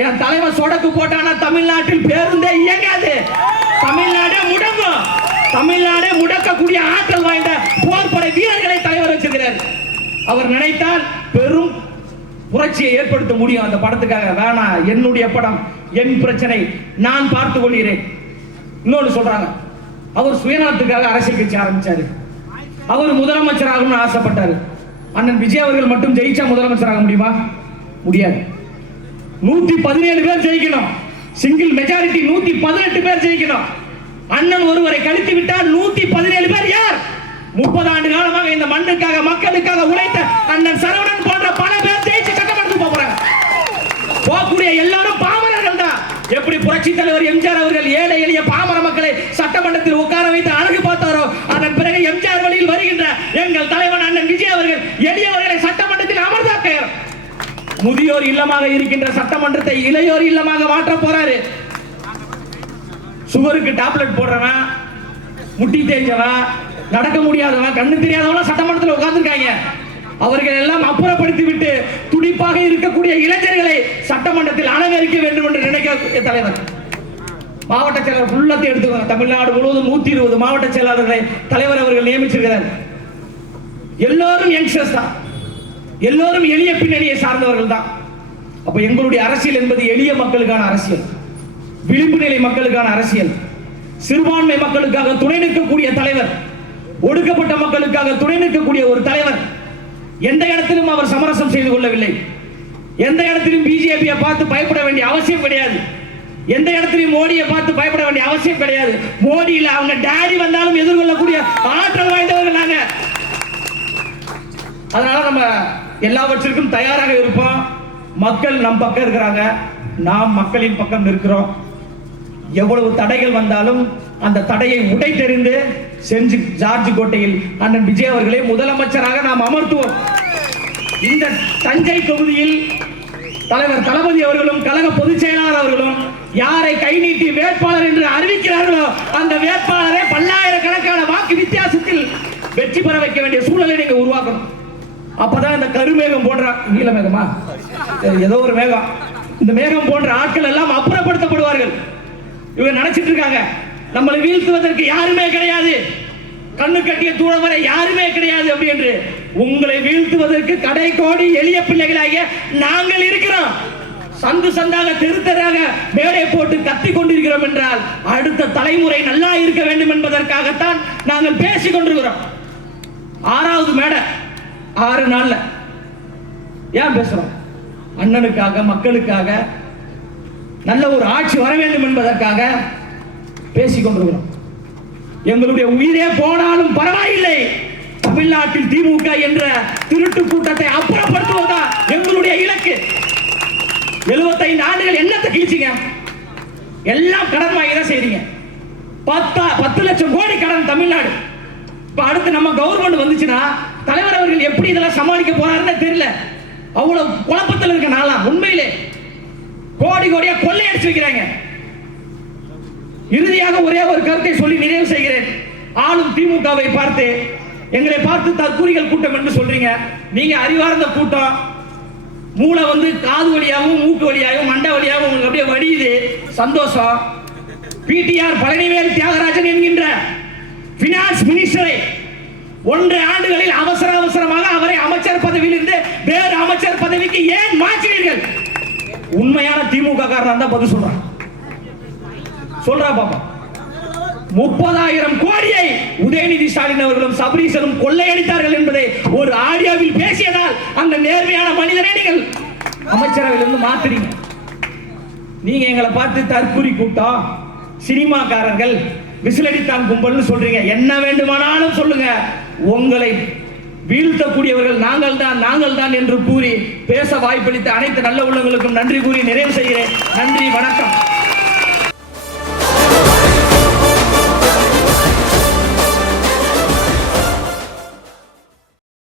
என் தலைவர் சொடக்கு போட்டானா தமிழ்நாட்டில் பேருந்தே இயங்காது, தமிழ்நாடே முடங்கும். தமிழ்நாடே முடக்கக்கூடிய ஆற்றல் வாய்ந்த போர்படை வீரர்களை தலைவர் வச்சிருக்கிறார். அவர் நினைத்தால் பெரும் புரட்சியை ஏற்படுத்த முடியும். அந்த படத்துக்காக வேணா, என்னுடைய படம், என் பிரச்சனை, நான் பார்த்துக் கொள்கிறேன். இன்னொன்று சொல்றாங்க, அவர் சுயநலத்துக்காக அரசியல் கட்சி ஆரம்பிச்சாரு, அவர் முதலமைச்சர் ஆகணும்னு ஆசைப்பட்டாரு. அண்ணன் விஜய் அவர்கள் மட்டும் ஜெயிச்சா முதலமைச்சர் ஆக முடியுமா? முடியாது. 117 பேர் ஜெயிக்கணும், சிங்கிள் மெஜாரிட்டி 118 பேர் ஜெயிக்கணும். அண்ணன் ஒருவரை கழித்து விட்டால் 117 பேர் யார்? 30 ஆண்டு காலமாக இந்த மண்ணுக்காக மக்களுக்காக உழைத்த அண்ணன் சரவணன் போன்ற பல பேர் ஜெயிச்சு சட்டமன்றத்துக்கு போறாங்க. போகக்கூடிய எல்லாரும் பாமரர்கள் தான். எப்படி புரட்சி தலைவர் எம்ஜிஆர் அவர்கள் ஏழை எளிய பாமர மக்களை சட்டமன்றத்தில் உட்கார வைத்து அழகு பார்த்தாரோ, அதன் பிறகு எம்ஜிஆர் வழியில் வருகின்ற எங்கள் தலைவன் அண்ணன் விஜய் அவர்கள் எளியவர்களை சட்டமன்றத்தில் அமர்ந்தாக்க முதியோர் இல்லமாக இருக்கின்ற சட்டமன்றத்தை இளையோர் இல்லமாக மாற்ற போறாரு. சுகருக்கு டாப்லெட் போடுறவன், முட்டி தேய்ச்சவன், நடக்க முடியாதவன், கண்ணு தெரியாதவன் சட்டமன்றத்தில் உட்கார்ந்துருக்காங்க. அவர்கள் எல்லாம் அப்புறப்படுத்தி விட்டு துடிப்பாக இருக்கக்கூடிய இளைஞர்களை சட்டமன்றத்தில் அலங்கரிக்க வேண்டும் என்று நினைக்க தலைவர். மாவட்ட செயலர் ஃபுல்லத்தை எடுத்துக்கோங்க. தமிழ்நாடு முழுவதும் 120 மாவட்ட செயலாளர்களை தலைவர் அவர்கள் நியமிச்சிருக்கிறார். எல்லோரும் யங்ஸ்டர்ஸ் தான், எல்லோரும் எளிய பின்னணியை சார்ந்தவர்கள் தான். அப்ப எங்களுடைய அரசியல் என்பது எளிய மக்களுக்கான அரசியல், விளிம்பு நிலை மக்களுக்கான அரசியல், சிறுபான்மை மக்களுக்காக துணை நிற்கக்கூடிய தலைவர், ஒடுக்கப்பட்ட மக்களுக்காக துணை நிற்கக்கூடிய ஒரு தலைவர். எந்த இடத்திலும் அவர் சமரசம் செய்து கொள்ளவில்லை. எந்த இடத்திலும் பிஜேபியை பார்த்து பயப்பட வேண்டிய அவசியம் கிடையாது. எந்த இடத்திலும் மோடியை பார்த்து பயப்பட வேண்டிய அவசியம் கிடையாது. மோடி இல்ல, அவங்க டாடி வந்தாலும் எதிர்கொள்ளக்கூடிய ஆற்றல் வாய்ந்தவர்கள் நாங்க. அதனால நம்ம எல்லாவற்றிற்கும் தயாராக இருப்போம். மக்கள் நம் பக்கம் இருக்கிறாங்க, நாம் மக்களின் பக்கம் இருக்கிறோம். எவ்வளவு தடைகள் வந்தாலும் அந்த தடையை உடைத்தெறிந்து செஞ்சு ஜார்ஜ் கோட்டையில் அண்ணன் விஜய் அவர்களை முதலமைச்சராக நாம் அமர்த்துவோம். இந்த தஞ்சை தொகுதியில் தலைவர் தளபதி அவர்களும் கழக பொதுச் செயலாளர் அவர்களும் யாரை கை நீட்டி வேட்பாளர் என்று அறிவிக்கிறார்களோ அந்த வேட்பாளரை பல்லாயிரக்கணக்கான வாக்கு வித்தியாசத்தில் வெற்றி பெற வைக்க வேண்டிய சூழலை நீங்க உருவாக்கணும். அப்பதான் இந்த கருமேகம் போன்ற, நீல மேகமா ஏதோ ஒரு மேகம், இந்த மேகம் போன்ற ஆட்கள் எல்லாம் அப்புறப்படுத்தப்படுவார்கள். இவங்க நினைச்சிட்டு இருக்காங்க நம்மளை வீழ்த்துவதற்கு யாருமே கிடையாது, கண்ணு கட்டிய தூரம் வரை யாருமே கிடையாது அப்படி என்று. உங்களை வீழ்த்துவதற்கு கடை கோடி எளிய பிள்ளைகளாகிய நாங்கள் இருக்கிறோம். சந்து சந்தாக தெருத்தராக மேடை போட்டு கத்தி கொண்டிருக்கிறோம் என்றால் அடுத்த தலைமுறை நல்லா இருக்க வேண்டும் என்பதற்காகத்தான் நாங்கள் பேசிக் கொண்டிருக்கிறோம். 6வது மேடை 6 நாள்ல ஏன் பேசுறோம்? அண்ணனுக்காக, மக்களுக்காக, நல்ல ஒரு ஆட்சி வர வேண்டும் என்பதற்காக பேசிக் கொண்டிருக்கிறோம். எங்களுடைய உயிரே போனாலும் பரவாயில்லை, தமிழ்நாட்டில் திமுக என்ற திருட்டு கூட்டத்தை அப்புறப்படுத்துவதா எங்களுடைய இலக்கு. 75 ஆண்டுகள் என்னத்தை கிழிச்சிங்க? எல்லாம் கடன் வாங்கி தான் செய்றீங்க. 10 லட்சம் கோடி கடன் தமிழ்நாடு. இப்ப அடுத்து நம்ம கவர்மெண்ட் வந்துச்சுன்னா தலைவர் அவர்கள் எப்படி இதெல்லாம் சமாளிக்க போறாருன்னு தெரியல. அவ்வளவு குழப்பத்தில் இருக்க நாளாம். உண்மையிலே கோடி கோடியா கொள்ளையடிச்சு வைக்கிறாங்க. இறுதியாக ஒரே ஒரு கருத்தை சொல்லி நிறைவு செய்கிறேன். ஆளும் திமுகவை பார்த்து, எங்களை பார்த்து தற்கூரிகள் கூட்டம் என்று சொல்றீங்க. நீங்க அறிவார்ந்த கூட்டம். மூளை காது வழியாகவும் மூக்கு வழியாகவும் மண்டை வழியாகவும் உங்களுக்கு அப்படியே வடியுது. சந்தோஷம். பிடிஆர் பழனிவேல் தியாகராஜன் என்கின்ற பினான்ஸ் மினிஸ்டரை 1 ஆண்டுகளில் அவசரமாக அவரை அமைச்சர் பதவியில் இருந்து வேறு அமைச்சர் பதவிக்கு ஏன் மாற்றினீர்கள்? உண்மையான திமுக காரன் தான் பதில் சொல்றான். சொல்றா பாப்பா. 30,000 கோடியை உதயநிதி ஸ்டாலின் அவர்களும் சபரீசனும் கொள்ளையடித்தார்கள் என்பதை ஒரு ஆடியோவில் பேசியதால் அந்த நேர்மையான மனிதனை நீங்கள் அமைச்சரவையிலிருந்து மாத்துறீங்க. நீங்க எங்களை பார்த்து தற்குறி கூட்டம், சினிமாக்காரர்கள், விசிலடித்தான் கும்பல்னு சொல்றீங்க. என்ன வேண்டுமானாலும் சொல்லுங்க. உங்களை வீழ்த்தக்கூடியவர்கள் நாங்கள் தான் என்று கூறி பேச வாய்ப்பளித்த அனைத்து நல்ல உள்ளங்களுக்கும் நன்றி கூறி நிறைவு செய்கிறேன். நன்றி, வணக்கம்.